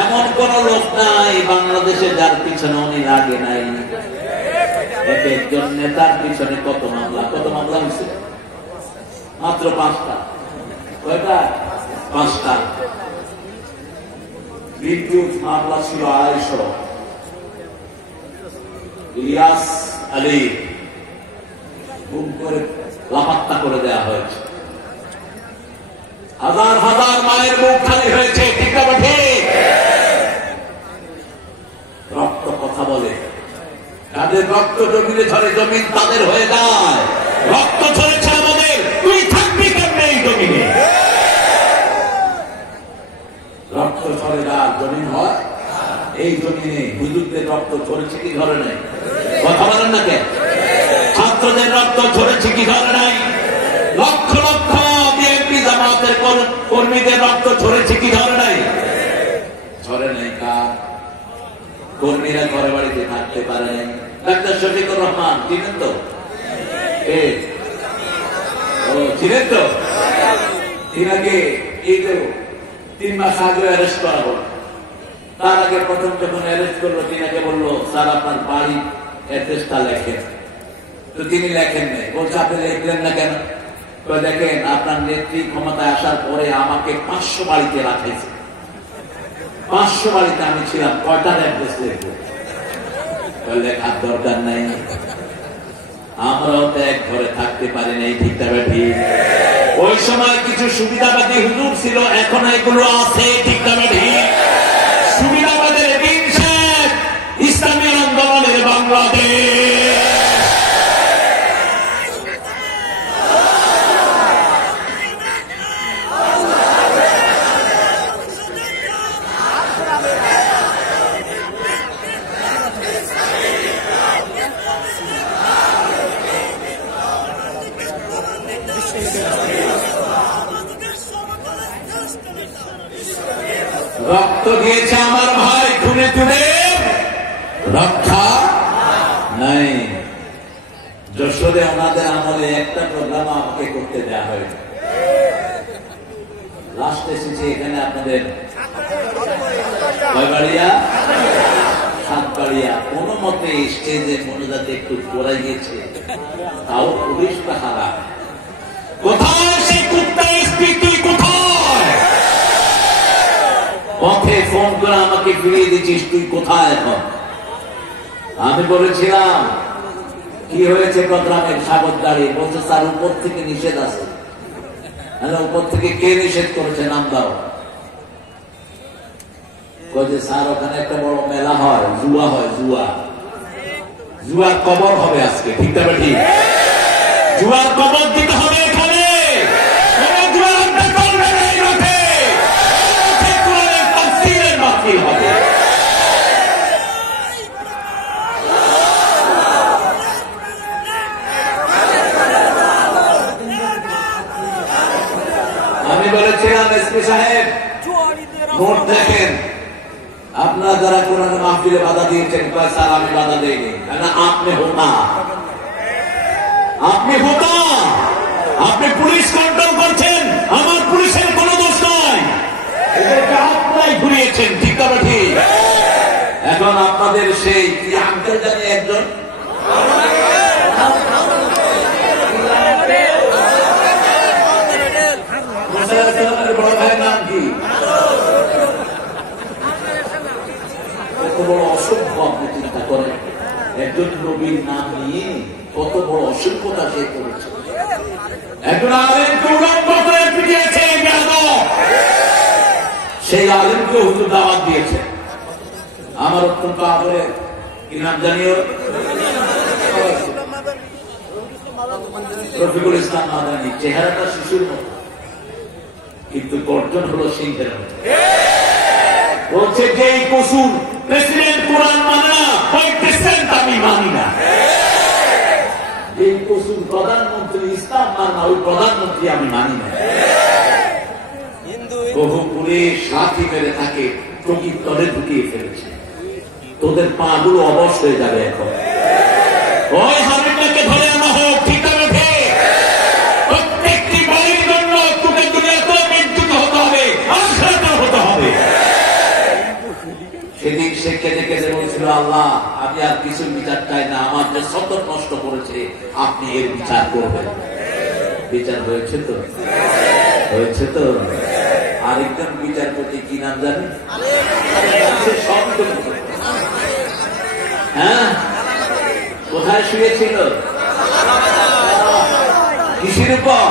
এমন কোন লোক নাই বাংলাদেশে যার পিছনে উনি লাগে নাই। এক একজন নেতার পিছনে কত মামলা, কত মামলা হয়েছে? মাত্র 5টা। কয়টা? 5টা। বিদ্যুৎ মামলা ছিল 250। ইলিয়াস আলী গুম করে লাপাত্তা করে দেওয়া হয়েছে। হাজার হাজার মায়ের মুখ খালি হয়েছে, ঠিক না ঠিক? রক্ত কথা বলে, যাদের রক্ত জমিনে ঝরে জমিন তাদের হয়ে যায়। রক্ত ঝরেছে আমাদের, তুই থাকবি কেমনে এই জমিনে? রক্ত ঝরে যার জমিন হয়, এই জমিনে হুজুরদের রক্ত ঝরেছে কি ঝরে নাই? কথা বলেন না কেন? ছাত্রদের রক্ত ঝরেছে কি ঝরে নাই? লক্ষ লক্ষ বিএনপি জামাতের কর্মীদের রক্ত ঝরেছে কি ঝরে নাই? ঝরে নাই। কার? কর্মীরা ঘরে বাড়িতে থাকতে পারে নাই। ডাক্তার শফিকুর রহমান চিনেন তো? চিনেন তো? তিনাকে এই তো 3 মাস আগে অ্যারেস্ট করা হলো। তার আগে প্রথম যখন অ্যারেস্ট করলো, তিনাকে বললো স্যার আপনার বাড়ি অ্যাড্রেসটা লেখেন। তো তিনি লেখেন নাই। বলছে আপনি লিখলেন না কেন? তো দেখেন আপনার নেত্রী ক্ষমতায় আসার পরে আমাকে 500 বাড়িতে রাখাইছে। 500 বাড়িতে আমি ছিলাম, কয়টার অ্যাড্রেস লিখবো? লেখার দরকার নাই। আমরাও তো এক ঘরে থাকতে পারি নাই, ঠিক না ঠিক? ওই সময় কিছু সুবিধাবাদী হুজুর ছিল, এখন এগুলো আছে, ঠিক না ঠিক? সুবিধাবাদের দিন শেষ, ইসলামী আন্দোলনের বাংলাদেশ। রক্ত দিয়েছে আমার ভাই, খুনে খুনে রক্ষা নাই। যশোরে ওনাদের আমলে একটা প্রোগ্রাম আমাকে করতে দেওয়া হয়। লাস্ট এসেছি এখানে আপনাদের কয়বাড়িয়া, 7 বাড়িয়া। কোন মতে স্টেজে মনোজাতে একটু পড়া গিয়েছে, তাও পুলিশ পাহারা। কোথায় সেই কুত্তা এসপি? তুই কোথায়? পথে ফোন করে আমাকে ফিরিয়ে দিচ্ছিস, তুই কোথায় এখন? আমি বলেছিলাম কি হয়েছে প্রোগ্রামের? সাগরদাড়ি। বলছে স্যার উপর থেকে নিষেধ আছে। উপর থেকে কে নিষেধ করেছে? নাম দাও। বলছে স্যার ওখানে একটা বড় মেলা হয়, জুয়া হয়, জুয়ার কবর হবে আজকে, ঠিক না ঠিক? জুয়ার কবর দিতে হবে এখানে। আমি বলেছিলাম এসপি সাহেব নোট দেখেন, আপনারা যারা কোরআন মাহফিলে বাধা দিয়েছেন, স্যার আমি বাধা দেইনি। আপনি হোতা, আপনি হোতা, আপনি পুলিশ কন্ট্রোল করছেন, আমার পুলিশের কোনো দোষ নয়। এদেরকে আপনারাই ঘুরিয়েছেন, ঠিক না ঠিক? এখন আপনাদের সেই কি আঙ্কেল জানি একজন বড় ভাইয়ের নাম কি? কত বড় অসভ্য আপনি চিন্তা করেন। একজন নবীর নাম নিয়ে কত বড় অসভ্যতা সে করেছে। একজন আলেমকে উলঙ্গ করে পিটিয়েছে, সেই আলেমকে হুজুর দাওয়াত দিয়েছে। আমার অত্যন্ত আদরের কি নাম জানিও? রফিকুল ইসলাম মাদানী। চেহারাটা শিশুর মতো, কিন্তু গর্জন হলো সিংহের মতো। বলছে যে এই কসুর প্রেসিডেন্ট কোরআন মানে না, ওই প্রেসিডেন্ট আমি মানি না। এই কসুর প্রধানমন্ত্রী ইসলাম মানে না, ওই প্রধানমন্ত্রী আমি মানি না। বহু পুলিশ সাথী মেরে তাকে চকির তলে ঢুকিয়ে ফেলেছে। তোদের পা গুলো অবশ হয়ে যাবে এখন। ওই হামিদকে ধরে আনা হোক, ঠিক আছে? প্রত্যেকটি বাড়ির জন্য তোকে দুনিয়াতে মৃত্যুত হতে হবে, আখেরাতে হতে হবে। সেদিন সে কেঁদে কেঁদে বলছিল, আল্লাহ আমি আর কিছু বিচার চাই না, আমার যে সতর নষ্ট করেছে আপনি এর বিচার করবেন। বিচার হয়েছে তো? হয়েছে তো? আরেকজন বিচারপতি কি নাম জানেন? সব হ্যাঁ, কোথায় শুয়েছিল? কিসের উপর?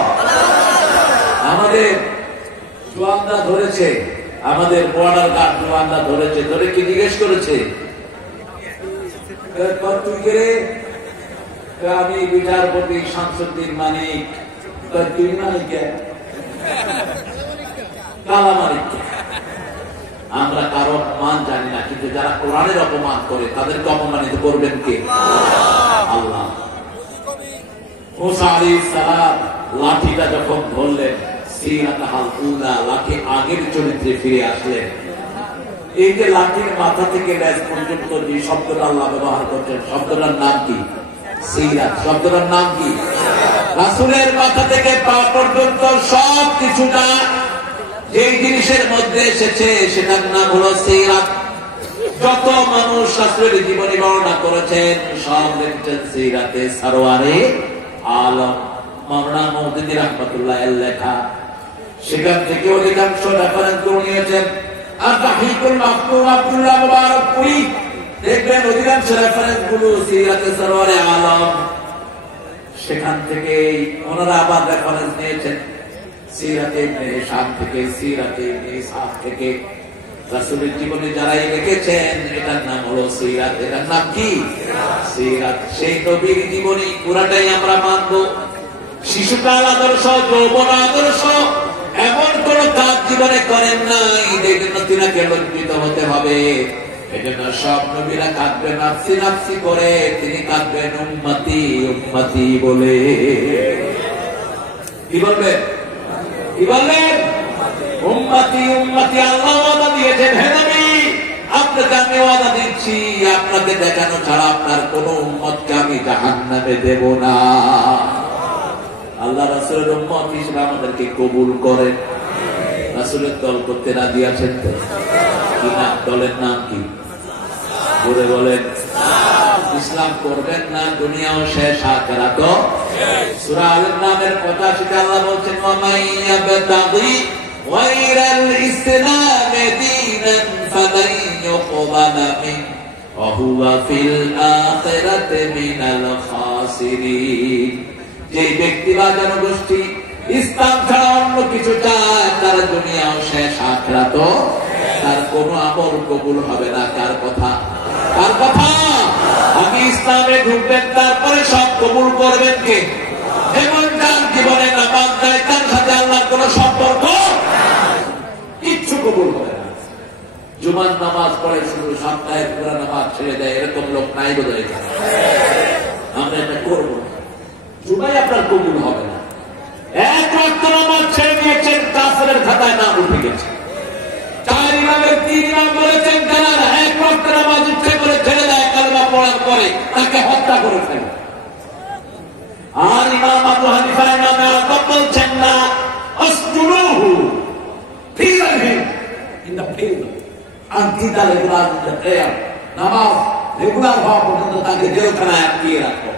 আমাদের জওয়ানরা ধরেছে, আমাদের বর্ডার গার্ড জওয়ানরা ধরেছে। ধরে কি জিজ্ঞেস করেছে? তুই কে? আমি বিচারপতি শামসুদ্দিন মানিক। তুই মানিক? কালা মানিক। আমরা কারো অপমান জানি না, কিন্তু যারা কোরআনের অপমান করে তাদেরকে অপমানিত করবেন কে? আল্লাহ। মুসা আলাইহিস সালাম লাঠিটা যখন ধরলেন, সিরাতাল উলা, লাঠি আগের চরিত্রে ফিরে আসলেন। এই যে লাঠির মাথা থেকে লেজ পর্যন্ত যে শব্দটা আল্লাহ ব্যবহার করছেন, শব্দটার নাম কি? সিরাত। শব্দটার নাম কি? রাসূলের মাথা থেকে পা পর্যন্ত সব কিছুটা যেই জিনিসের মধ্যে এসেছে সেটার নাম হলো সিরাত। যত মানুষ রাসূলের জীবনী বর্ণনা করেছেন সব লিখেছেন সিরাতে সরওয়ারে আলম মাওলানা মুহদ্দিস রাহমাতুল্লাহ এর লেখা। সেখান থেকে অধিকাংশ রেফারেন্স করে নিয়েছেন। আর তাহকিকুল মাহফুজ আব্দুল্লাহ মুবারকপুরি, দেখবেন অধিকাংশ রেফারেন্স গুলো সিরাতে সরওয়ারে আলম। সেখান থেকে ওনারা আবার রেফারেন্স নিয়েছেন সিরাতে ইবনে হিশাম থেকে, সিরাতে ইবনে ইসহাক থেকে। রাসূলের জীবনে যারাই লিখেছেন এটার নাম হলো সিরাত। এটার নাম কি? সিরাত। সেই নবীর জীবনী পুরাটাই আমরা মানব। শিশুকাল আদর্শ, যৌবন আদর্শ, এমন কোন কাজ জীবনে করেন নাই যে জন্য তিনাকে লজ্জিত হতে হবে। এজন্য সব নবীরা কাঁদবেন নাফসি নাফসি করে, তিনি কাঁদবেন উম্মতি উম্মতি বলে। কি বলবেন? কি বললেন? উম্মতি উম্মতি। আল্লাহ ওয়াদা দিয়েছেন, হে নবী আপনাকে আমি ওয়াদা দিচ্ছি, আপনাকে দেখানো ছাড়া আপনার কোন উম্মতকে আমি জাহান্নামে দেব না। আল্লাহ রাসূলের উম্মত হিসেবে আমাদেরকে কবুল করেন। রাসূলের দল করতে রাজি আছেন তো? কি নাম? দলের নাম কি? বলে বলেন। ইসলাম করবেন না, দুনিয়াও শেষ, আখিরাতও শেষ। সূরা আল-নামের 85 আল্লাহ বলছেন, ওয়া মাইয়াবতাগি গায়রাল ইসলামি দীনান ফালান ইউকবালা মিন ওয়া হুয়া ফিল আখিরাতি মিনাল খাসিরিন। যে ব্যক্তি বা জনগোষ্ঠী ইসলাম ছাড়া অন্য কিছু চায়, তার দুনিয়াও শেষ, আখিরাতও তার কোন আমল কবুল হবে না। কার কথা? কার কথা? আমি ইসলামে ঢুকবেন, তারপরে সব কবুল করবেন কে? যেমন যার জীবনে নামাজ নাই, তার সাথে আল্লাহর কোন সম্পর্ক কিচ্ছু কবুল হবে না। জুমার নামাজ পড়ে শুধু সপ্তাহে পুরা নামাজ ছেড়ে দেয়, এরকম লোক নাই বোধ হয়। আমরা এটা করবো না, জুমায় আপনার কবুল হবে না। এক ওয়াক্ত নামাজ ছেড়ে দিয়েছেন, কাফেরের খাতায় নাম উঠে গেছে। 4 ইমামের 3 ইমাম বলেছেন, যারা এক ওয়াক্ত নামাজ উঠে করে ছেড়ে দেয় কালেমা পড়ার পরে, তাকে হত্যা করে ফেলে। আর ইমাম আবু হানিফা ইমামে আযম বলছেন না, আসজুলুহু ফিলহিম in the fill until regular in the prayer. নামাজ রেগুলার হওয়া পর্যন্ত তাকে জেলখানায় আটকিয়ে রাখো।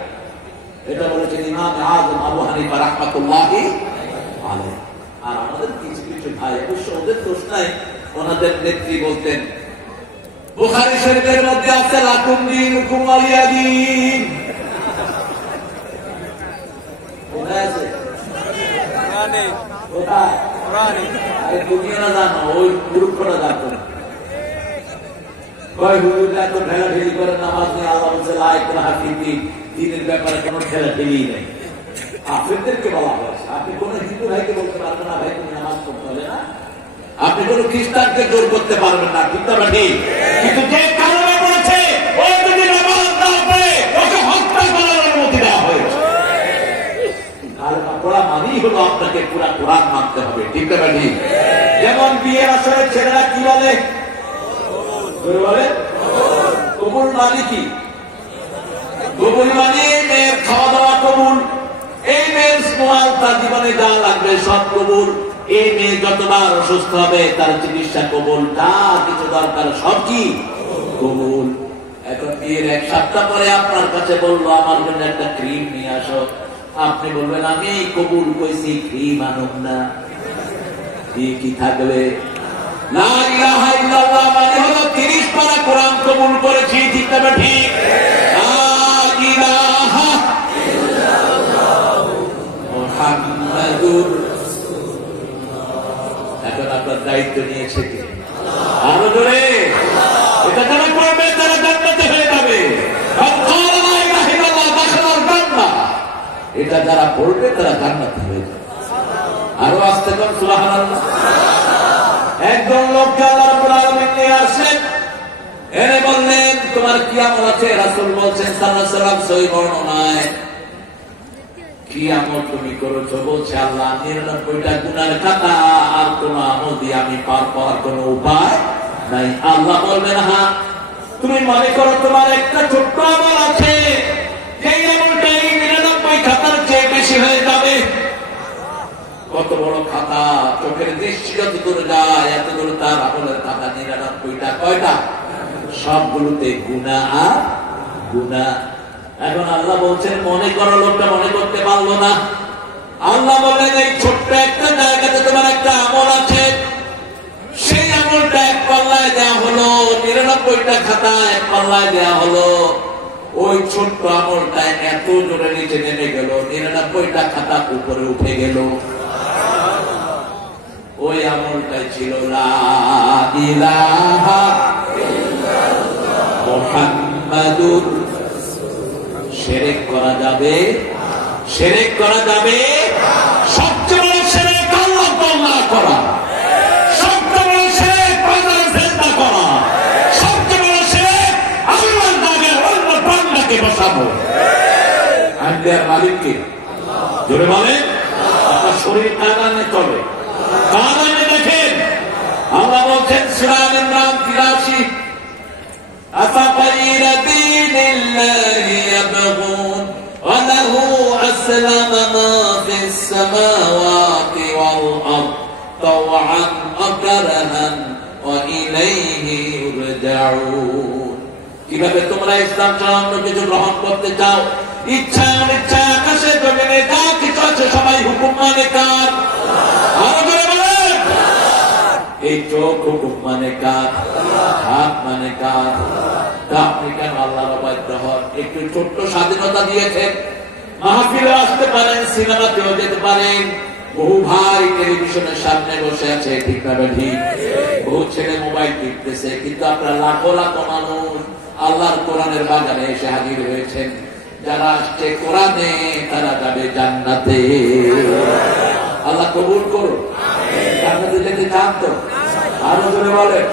এটা বলেছেন ইমাম আযম আবু হানিফা রাহমাতুল্লাহি আলাইহি। আর আমাদের কিছু কিছু ভাই, অবশ্য ওদের দোষ নাই, ওনাদের নেত্রী বলতেন, বুখারী শরীফের মধ্যে আছে লাকুম দীনুকুম ওয়ালিয়া দীন। কোথায় আছে? কোথায়? আরে দুনিয়া না জানো, ওই মূর্খরা জানতো না। কয় হুজুর এত ঠেলাঠেলি করে নামাজ নিয়ে আল্লাহ বলছে লা ইকরাহা ফিদ্দীন, দ্বীনের ব্যাপারে কোনো ঠেলাঠেলি নেই। কাফেরদেরকে বলা হয়েছে। আপনি কোন হিন্দু ভাইকে বলতে পারবেন না ভাই তুমি নামাজ পড়তে হবে না, আপনি কোন খ্রিস্টানকে জোর করতে পারবেন না, ঠিক না ঠিক? কিন্তু যে কারণে বলেছে ও যদি নামাজ না পড়ে ওকে হত্যা করার অনুমতি দেওয়া হয়েছে। কালেমা পড়া মানেই হলো আপনাকে পুরা কোরআন মানতে হবে, ঠিক না ঠিক? যেমন বিয়ের আসরে ছেলেরা কি বলে? বলে কবুল মানে কি? কবুল মানে মেয়ের খাওয়া দাওয়া কবুল, এই মেয়ের স্মাল তার জীবনে যা লাগবে সব কবুল, এই মেয়ে যতবার অসুস্থ হবে তার চিকিৎসা কবুল, যা কিছু দরকার সব কি কবুল। এখন বিয়ের 1 সপ্তাহ পরে আপনার কাছে বললো আমার জন্য একটা ক্রিম নিয়ে আসো, আপনি বলবেন আমি কবুল কইছি ক্রিম আনুন না, কি থাকবে? লা ইলাহা ইল্লাল্লাহ মানে হলো 30 পারা কোরআন কবুল করেছি, ঠিক না ঠিক? লা ইলাহা ইল্লাল্লাহ মুহাম্মাদুর রাসূলুল্লাহ। এখন আপনার দায়িত্ব নিয়েছে কে? আরো জোরে, এটা যারা করবে তারা জান্নাতে হয়ে যাবে। লা ইলাহা ইল্লাল্লাহ দাখালাল জান্নাহ, এটা যারা পড়বে তারা জান্নাতে হয়ে যাবে। আরো আস্তে করে সুবহানাল্লাহ। একজন লোককে আল্লাহ রাব্বুল আলামিন নিয়ে আসেন, এনে বললেন তোমার কি আমল আছে? রাসূল বলছেন সাল্লাল্লাহু আলাইহি ওয়াসাল্লাম সহিহ বর্ণনায়, কি আমল তুমি করেছো? বলছে আল্লাহ 99টা গুনার খাতা, আর কোন আমল দিয়ে আমি পার পাওয়ার কোন উপায় নাই। আল্লাহ বলবেন হ্যাঁ, তুমি মনে করো তোমার একটা ছোট্ট আমল আছে, এই আমলটা এই 99 খাতার চেয়ে বেশি হয়ে যাবে। কত বড় খাতা, চোখের দৃষ্টি যত দূর যায় এত দূর তার আমলের খাতা 99টা। কয়টা? সবগুলোতে গুনাহ আর গুনাহ। এখন আল্লাহ বলছেন মনে করো, লোকটা মনে করতে পারলো না। আল্লাহ বলেন এই ছোট্ট একটা জায়গাতে তোমার একটা আমল আছে, সেই আমলটা এক পাল্লায় দেওয়া হলো, 99টা খাতা এক পাল্লায় দেওয়া হলো। ওই ছোট্ট আমলটা এত জোরে নিচে নেমে গেল, 99টা খাতা উপরে উঠে গেল। ওই আমলটাই ছিল লা ইলাহা ইল্লাল্লাহ মুহাম্মাদুর। শিরক করা যাবে? শিরক করা যাবে? সবচেয়ে বড় শিরক আল্লাহ করা, সবচেয়ে বড় শিরক বান্দার সিজদা করা, সবচেয়ে বড় শিরক আল্লাহর জায়গায় অন্য বান্দাকে বসাবো। আল্লাহর মালিককে জোরে বলেন। আপনার শরীর কানে চলে, কানে দেখেন। আল্লাহ বলছেন সূরা আল ইমরান 83, আফাগায়রা দীনিল্লাহি ইয়াবগুন ওয়া লাহু আসলামা মা ফিস সামাওয়াতি ওয়াল আরদ তাওআন ওয়া কারহান ওয়া ইলাইহি ইউরজাউন। কিভাবে তোমরা ইসলাম ছাড়া অন্য কিছু গ্রহণ করতে চাও? ইচ্ছা অনিচ্ছা আকাশে জমিনে যা কিছু আছে সবাই হুকুম মানে কার? আরো জোরে বলেন। এই চোখ হুকুম মানে কার? হাত মানে কার? আপনি কেন আল্লাহর বাধ্য হন? একটু ছোট্ট স্বাধীনতা দিয়েছেন, মাহফিলে আসতে পারেন, সিনেমাতেও যেতে পারেন। বহু ভাই টেলিভিশনের সামনে বসে আছে, ঠিক না ঠিক? বহু ছেলে মোবাইল টিপতেছে, কিন্তু আপনার লাখো লাখো মানুষ আল্লাহর কোরআনের বাগানে এসে হাজির হয়েছেন। যারা আসছে কোরআনে তারা যাবে জান্নাতে। আল্লাহ কবুল করুন। জান্নাতে যেতে চান তো? আরো জোরে বলেন।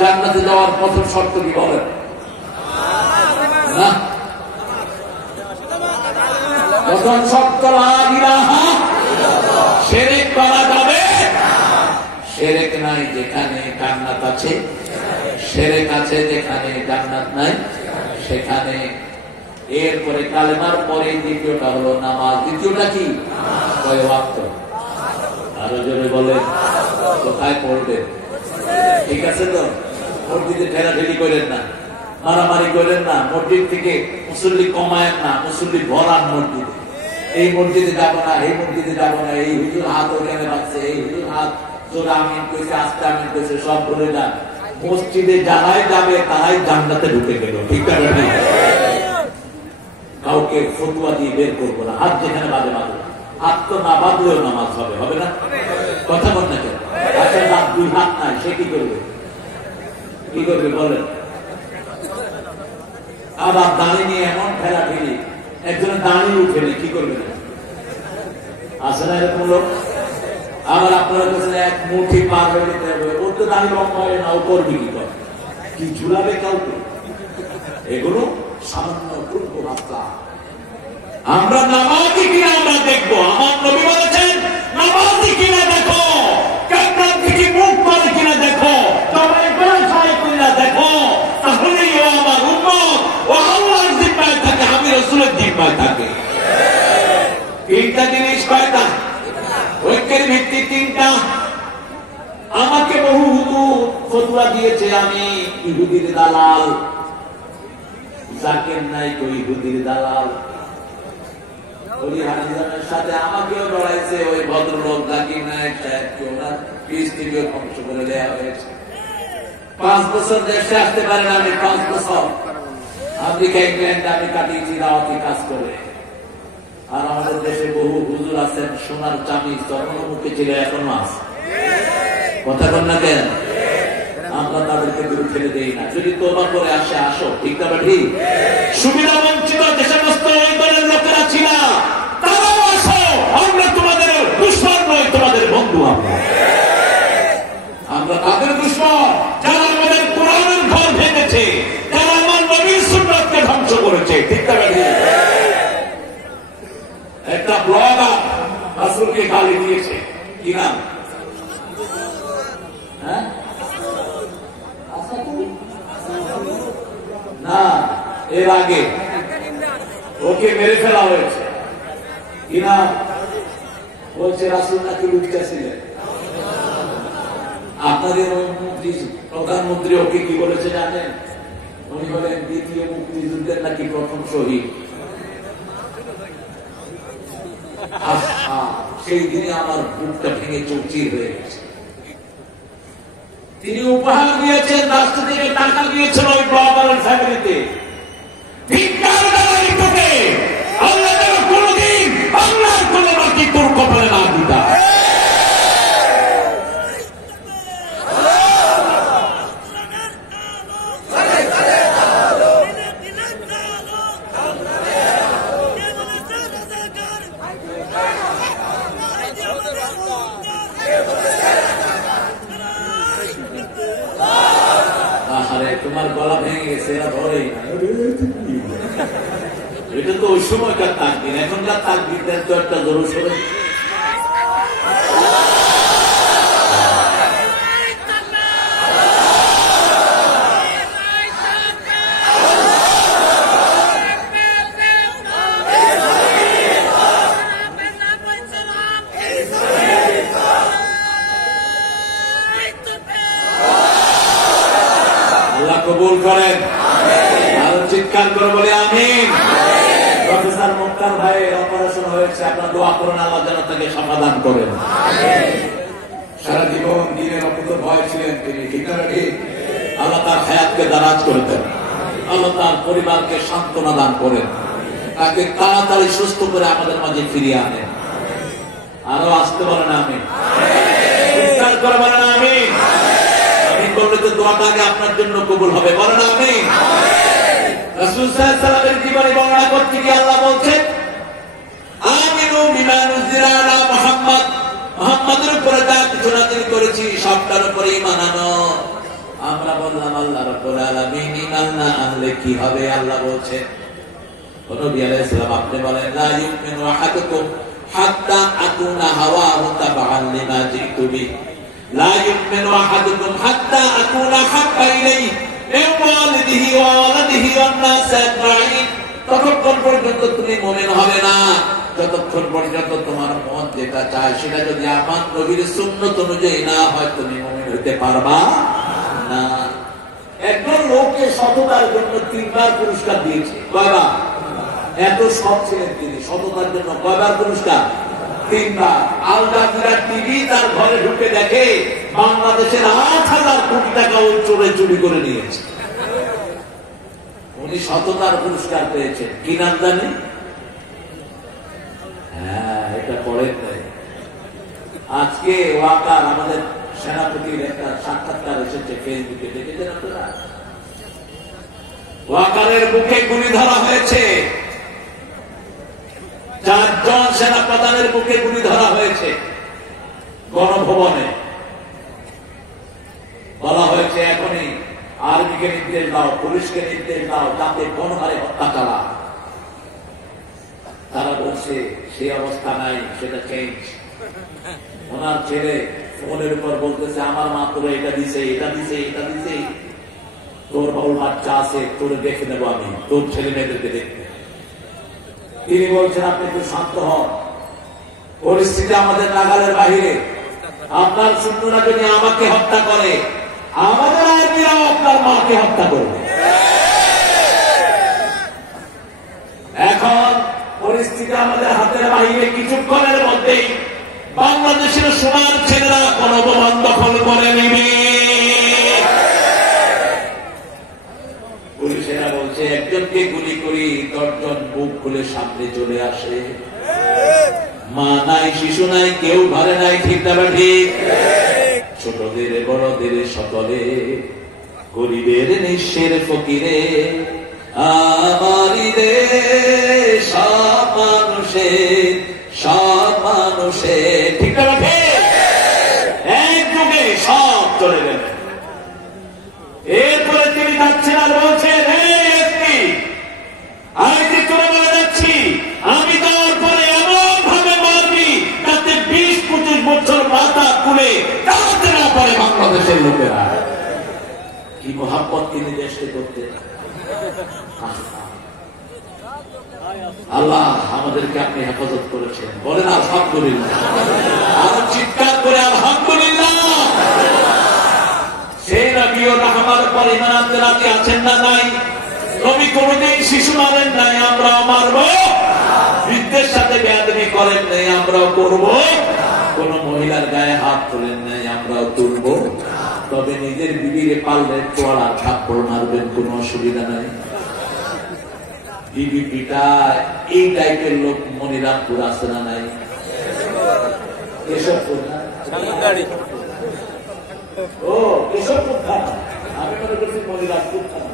জান্নাতে যাওয়ার প্রথম শর্ত কি বলেন? না, প্রথম শর্ত লা ইলাহা ইল্লাল্লাহ। শিরক করা যাবে? শিরক নাই যেখানে জান্নাত আছে, শিরক আছে যেখানে জান্নাত নাই সেখানে। এরপরে কালেমার পরে দ্বিতীয়টা হলো নামাজ। দ্বিতীয়টা কি? কয় ওয়াক্ত? আরো জোরে বলেন। কোথায় পড়বেন? ঠিক আছে তো? মসজিদে ঠেলাঠেলি করেন না, মারামারি করেন না, মসজিদ থেকে মুসল্লি কমায়েন না, মুসল্লি ভরান মসজিদে। এই মসজিদে যাবো না, এই মসজিদে যাবো না, এই হুজুর হাত ওখানে রাখছে, এই হুজুর হাত জোরে আমিন কইছে, আস্তে আমিন কইছে, সব ভুলে যান। মসজিদে যারাই যাবে তারাই জান্নাতে ঢুকে গেল, ঠিক আছে? কাউকে ফতুয়া দিয়ে বের করবো না, হাত যেখানে বাজে বাজে। হাত তো না বাঁধলেও নামাজ হবে, হবে না? কথা বল না কেন? আচ্ছা, দুই হাত নাই, সে কি করবে? কি করবে বলেন? আবার দাঁড়িয়ে নিয়ে এমন ফেলা ফেলি, একজনের দাঁড়িয়ে উঠেনি, কি করবে? আছে না এরকম লোক? আবার আপনারা বলছেন এক মুঠি পার হয়ে যেতে হবে, ওর তো দাঁড়িয়ে লম্বা হয় না, ও করবে কি করে? কি ঝুলাবে কাউকে? এগুলো সামান্য পূর্ব বার্তা। আমরা নামাজি কিনা আমরা দেখবো। আমার নবী বলেছেন নামাজি কিনা দেখো, কান্নার থেকে মুখ করে কিনা দেখো, তবে ব্যবসায় কিনা দেখো, তাহলেই ও আমার উম্মত, ও আল্লাহর জিম্মায় থাকে, আমি রাসূলের জিম্মায় থাকে। তিনটা জিনিস কয়টা? ঐক্যের ভিত্তি তিনটা। আমাকে বহু হুজুর ফতোয়া দিয়েছে আমি ইহুদির দালাল, জাকের নাইক ওই ইহুদির দালাল। ওই হাজিজানের সাথে আমাকেও লড়াইছে ওই ভদ্রলোক জাকির নাইক সাহেবকে, ওনার পিস থেকেও ধ্বংস করে দেওয়া হয়েছে। 5 বছর দেশে আসতে পারেন আমি, 5 বছর আমেরিকা ইংল্যান্ডে আমি কাটিয়েছি দাওয়াতি কাজ করে। আর আমাদের দেশে বহু হুজুর আছেন, সোনার চাবি চরমুখে ছিল, এখনো আছে। কথা বল না কেন? আমরা তাদেরকে দূর ফেলে দেই না। যদি তোবা করে আসে, আসো, ঠিক না? ঠিক। সুবিধা বঞ্চিত যে সমস্ত ওই দলের লোকেরা ছিল, তারাও আসো, আমরা তোমাদের দুশমন নই, তোমাদের বন্ধু। আমরা তাদের দুশমন যারা আমাদের কোরআনের ঘর ভেঙেছে, যারা আমার নবীর সুন্নাতকে ধ্বংস করেছে, ঠিক না? ঠিক। একটা ব্লগার রাসূলকে গালি দিয়েছে, কি নাম? হ্যাঁ, না, এর আগে ওকে মেরে ফেলা হয়েছে। কি নাম? বলছে রাসূল নাকি লুটতেছিলেন। আপনাদের প্রধানমন্ত্রী ওকে কি বলেছে জানেন? উনি বলেন দ্বিতীয় মুক্তিযুদ্ধের নাকি প্রথম শহীদ। সেই দিনে আমার বুকটা ভেঙে চৌচির হয়ে গেছে। তিনি উপহার দিয়েছেন, রাষ্ট্র থেকে টাকা দিয়েছেন ওই ব্লগারের ফ্যামিলিতে। আল্লাহ যেন কোনদিন আল্লাহর কোন মাটি তোর কপালে না দিতা। তোমার গলা ভেঙে গেছে, এরা ধরেই না। এটা তো ওই সময়কার তাকবীর, এখনকার তাকবীরদের তো একটা জরুর সরে। কবুল করেন, আরো চিৎকার করে বলে আমিন। প্রফেসর মুক্তার ভাইয়ের অপারেশন হয়েছে, আপনারা দোয়া করেন আল্লাহ যেন তাকে সমাধান করেন। সারা জীবন দিনের অকুত ভয় ছিলেন তিনি, ঠিক না? ঠিক। আল্লাহ তার হায়াতকে দারাজ করে দেন, আল্লাহ তার পরিবারকে সান্ত্বনা দান করেন, তাকে তাড়াতাড়ি সুস্থ করে আমাদের মাঝে ফিরিয়ে আনেন। আরো আসতে বলেন আমিন, চিৎকার করে বলেন আমিন। করলে তো দোয়াটা আগে আপনার জন্য কবুল হবে, বলেন আমিন। রাসূল সাল্লাল্লাহু আলাইহি ওয়াসাল্লামের জীবনী বর্ণনা করতে গিয়ে আল্লাহ বলছেন আমিনু বিমা নুজিলা আলা মুহাম্মদ, মুহাম্মাদের উপরে যা কিছু নাযিল করেছি সবটার উপরে ঈমান আনো। আমরা বললাম আল্লাহ রাব্বুল আলামিন ঈমান না আনলে কি হবে? আল্লাহ বলছেন নবী আলাইহিস সালাম আপনি বলেন লা ইউমিনু আহাদুকুম হাত্তা আকুনা হাওয়াহু তাবাআন লিমা জিতু বি, লা ইউমিনু আহাদুকুম হাত্তা আকুনা হাব্বা ইলাইহি মিন ওয়ালিদিহি ওয়া ওয়ালাদিহি ওয়ান নাস আজমাইন। ততক্ষণ পর্যন্ত তুমি মুমিন হবে না যতক্ষণ পর্যন্ত তোমার মন যেটা চায় সেটা যদি আমার নবীর সুন্নাত অনুযায়ী না হয়, তুমি মুমিন হতে পারবা না। একজন লোককে সততার জন্য 3 বার পুরস্কার দিয়েছে। কয়বার? এত সৎ ছিলেন তিনি, সততার জন্য কয়বার পুরস্কার? 3 বার। আল জাজিরা টিভি তার ঘরে ঢুকে দেখে বাংলাদেশের 8,000 কোটি টাকা ওই চোরে চুরি করে নিয়েছে। উনি সততার পুরস্কার পেয়েছেন। কি নাম জানেন? হ্যাঁ, এটা পরের নাই। আজকে ওয়াকার আমাদের সেনাপতির একটা সাক্ষাৎকার এসেছে ফেসবুকে, দেখেছেন আপনারা? ওয়াকারের বুকে গুলি ধরা হয়েছে, 4 জন সেনাপ্রধানের বুকে গুলি ধরা হয়েছে। গণভবনে বলা হয়েছে এখনই আর্মিকে নির্দেশ দাও, পুলিশকে নির্দেশ দাও, তাতে কোন হারে হত্যা চালা। তারা বলছে সেই অবস্থা নাই, সেটা চেঞ্জ। ওনার ছেলে ফোনের উপর বলতেছে আমার মা তোর এটা দিছে, এটা দিছে, এটা দিছে, তোর বাবুর বাচ্চা আছে, তোর দেখে নেবো আমি, তোর ছেলে মেয়েদেরকে দেখবে। তিনি বলছেন আপনি একটু শান্ত হন, পরিস্থিতি আমাদের নাগালের বাহিরে। আপনার শত্রুরা যদি আমাকে হত্যা করে, আমাদের আর্মিরাও আপনার মাকে হত্যা করবে। এখন পরিস্থিতি আমাদের হাতের বাহিরে। কিছুক্ষণের মধ্যেই বাংলাদেশের সোনার ছেলেরা গণভবন দখল করে নেবে। পুলিশেরা বলছে একজনকে গুলি করি, 10 জন বুক খুলে সামনে চলে আসে। মা নাই, শিশু নাই, কেউ ঘরে নাই। ঠিক না ঠিক? ছোটদের বড়দের সকলে, গরিবের নিঃস্বের ফকিরে, আমারি দেশ সব মানুষের, সব মানুষের। ঠিক না ঠিক? এক যুগে সব চলে গেল। এরপরে তিনি যাচ্ছেন আর বলছেন আমি চলে বলে যাচ্ছি, আমি যাওয়ার পরে এমন ভাবে মারবি তাতে 20-25 বছর মাথা তুলে দাঁড়াতে না পারে বাংলাদেশের লোকেরা। কি মোহাম্মত তিনি দেশকে করতেন। আল্লাহ আমাদেরকে আপনি হেফাজত করেছেন। বলেন আলহামদুলিল্লাহ। আরো চিৎকার করে আলহামদুলিল্লাহ। সেই নবীর রহমার পর ঈমান আনতে রাজি আছেন না নাই? নবী কোনদিন শিশু মারেন নাই, আমরাও মারব। বৃদ্ধের সাথে বেয়াদবি করেন নাই, আমরাও করব। কোন মহিলার গায়ে হাত তোলেন নাই, আমরাও তুলব। তবে নিজের বিবিরে পারলে চড়া থাপ্পড় মারবেন, কোন অসুবিধা নাই। বিবি পিটায়, এই টাইপের লোক মনিরামপুর আছে না নাই? কেশবপুর না? ও কেশবপুর থানা, আমি মনে করছি মনিরামপুর থানা।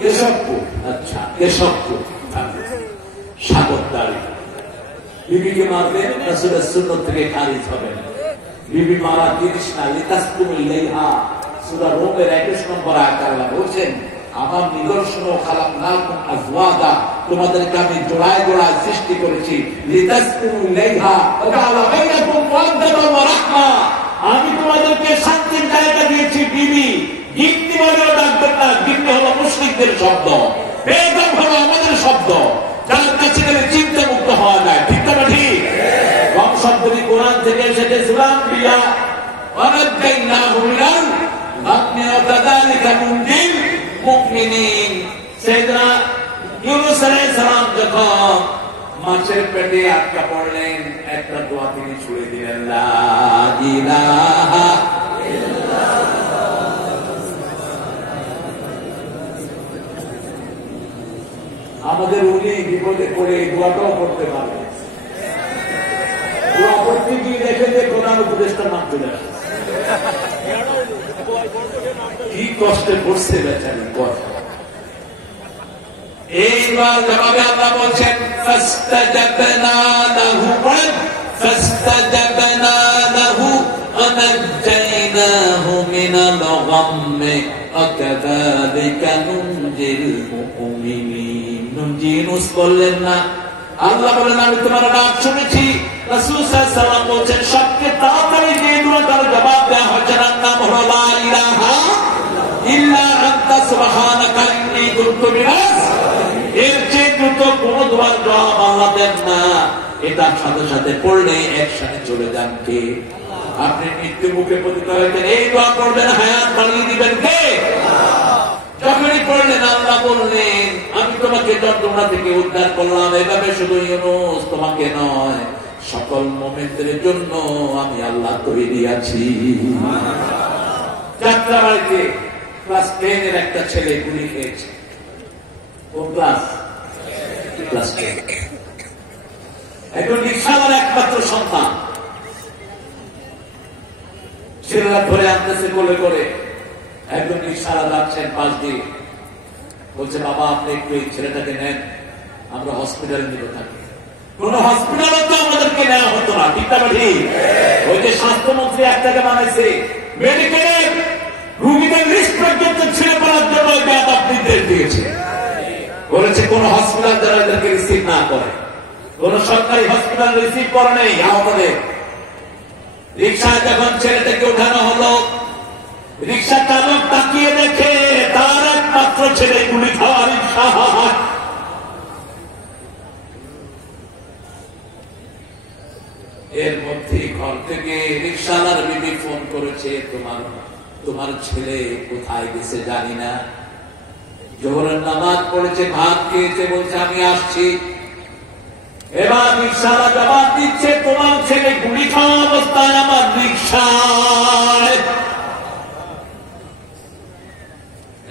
কেশবপুর, আচ্ছা কেশবপুর সাগরদাড়ি। বিবিকে মারবে, রাসূলের সুন্নাত থেকে খারিজ হবে না। বিবি মারা জিনিস না। লিতাসকুনু ইলাইহা, সূরা রূমের 21 নম্বর আয়াত আল্লাহ বলছেন আমার নিদর্শন খালাকনাকুম আজওয়াজা, তোমাদেরকে আমি জোড়ায় জোড়ায় সৃষ্টি করেছি। লিতাসকুনু ইলাইহা ওয়া জাআলা বাইনাকুম মাওয়াদ্দাতান ওয়া রাহমা, আমি তোমাদেরকে শান্তির জায়গা দিয়েছি। বিবি গিন্নি বলেও ডাকবেন না, গিন্নি হলো মুশরিকদের শব্দ, বেগম হলো আমাদের শব্দ, যার কাছে গেলে চিন্তা মুক্ত হওয়া যায়। ঠিক না ঠিক? গম শব্দটি কোরআন থেকে এসেছে। সূরা আম্বিয়া ওয়ানাজ্জাইনাহু মিনাল গাম্মি ওয়া কাযালিকা নুনজিল মুমিনিন। সাইয়েদনা ইউনূস আলাইহিস সালাম যখন মাছের পেটে আটকা পড়লেন, একটা দোয়া তিনি ছুড়ে দিলেন, লা ইলাহা ইল্লাল্লাহ। আমাদের উনি বিপদে পড়ে এই দোয়াটাও করতে পারবেন। দোয়া করতে গিয়ে দেখে যে কোরআন উপদেষ্টা নাম চলে আসে। কি কষ্টে পড়ছে বেচারি। এইবার জবাবে আল্লাহ বলছেন ফাস্তাজাবনা লাহু ফাস্তাজাবনা লাহু ওয়ানাজ্জাইনাহু মিনাল গাম্মি ওয়াকাযালিকা নুনজিল মুমিনিন। নুনজিনুস বললেন না, আল্লাহ বলেন আমি তোমার ডাক শুনেছি। রাসূল সাল্লাল্লাহু আলাইহি ওয়াসাল্লাম বলেন সবচেয়ে তাড়াতাড়ি যে দোয়াটার জবাব দেওয়া হচ্ছে তার নাম হলো লা ইলাহা ইল্লা আনতা সুবহানাকা ইন্নী কুনতু মিনাজ। এর চেয়ে দ্রুত কোন দোয়ার জবাব আল্লাহ দেন না। এটার সাথে সাথে পড়লে একসাথে চলে যান কে? আপনি মৃত্যু মুখে পতিত হয়েছেন, এই দোয়া করবেন, হায়াত বাড়িয়ে দিবেন কে? যখনই পড়লেন আল্লাহ বললেন আমি তোমাকে যন্ত্রণা থেকে উদ্ধার করলাম। এভাবে শুধু ইউনূস তোমাকে নয়, সকল মুমিনদের জন্য আমি আল্লাহ তৈরি আছি। যাত্রাবাড়িতে ক্লাস 10 এর একটা ছেলে গুলি খেয়েছে। কোন ক্লাস? ক্লাস 10। একজন রিকশাওয়ালার একমাত্র সন্তান। ছেলেরা ধরে আনতেছে কোলে করে। একজন রিকশাওয়ালা যাচ্ছেন পাশ দিয়ে, বলছে বাবা আপনি একটু এই ছেলেটাকে নেন, আমরা হসপিটালে নিতে থাকি। কোন হসপিটালে তো আমাদেরকে নেওয়া হতো না, ঠিক না ঠিক? ওই যে স্বাস্থ্যমন্ত্রী একটাকে বানাইছে মেডিকেলের রুগীদের লিস্ট পর্যন্ত ছিঁড়ে পড়ার জন্য বেয়াদব নির্দেশ দিয়েছে, বলেছে কোন হসপিটাল যারা এদেরকে রিসিভ না করে, কোন সরকারি হসপিটাল রিসিভ করে নেই আহতদের। রিক্সায় যখন ছেলেটাকে উঠানো হলো, রিক্সা চালক তাকিয়ে দেখে তার একমাত্র ছেলে গুলি খাওয়া রিক্সা। এর মধ্যে ঘর থেকে রিক্সাওয়ালার বিবি ফোন করেছে, তোমার ছেলে কোথায় গেছে জানি না, জোহরের নামাজ পড়েছে, ভাত খেয়েছে, বলছে আমি আসছি। এবার রিক্সাওয়ালা জবাব দিচ্ছে তোমার ছেলে গুলি খাওয়া অবস্থায় আমার রিক্সায়।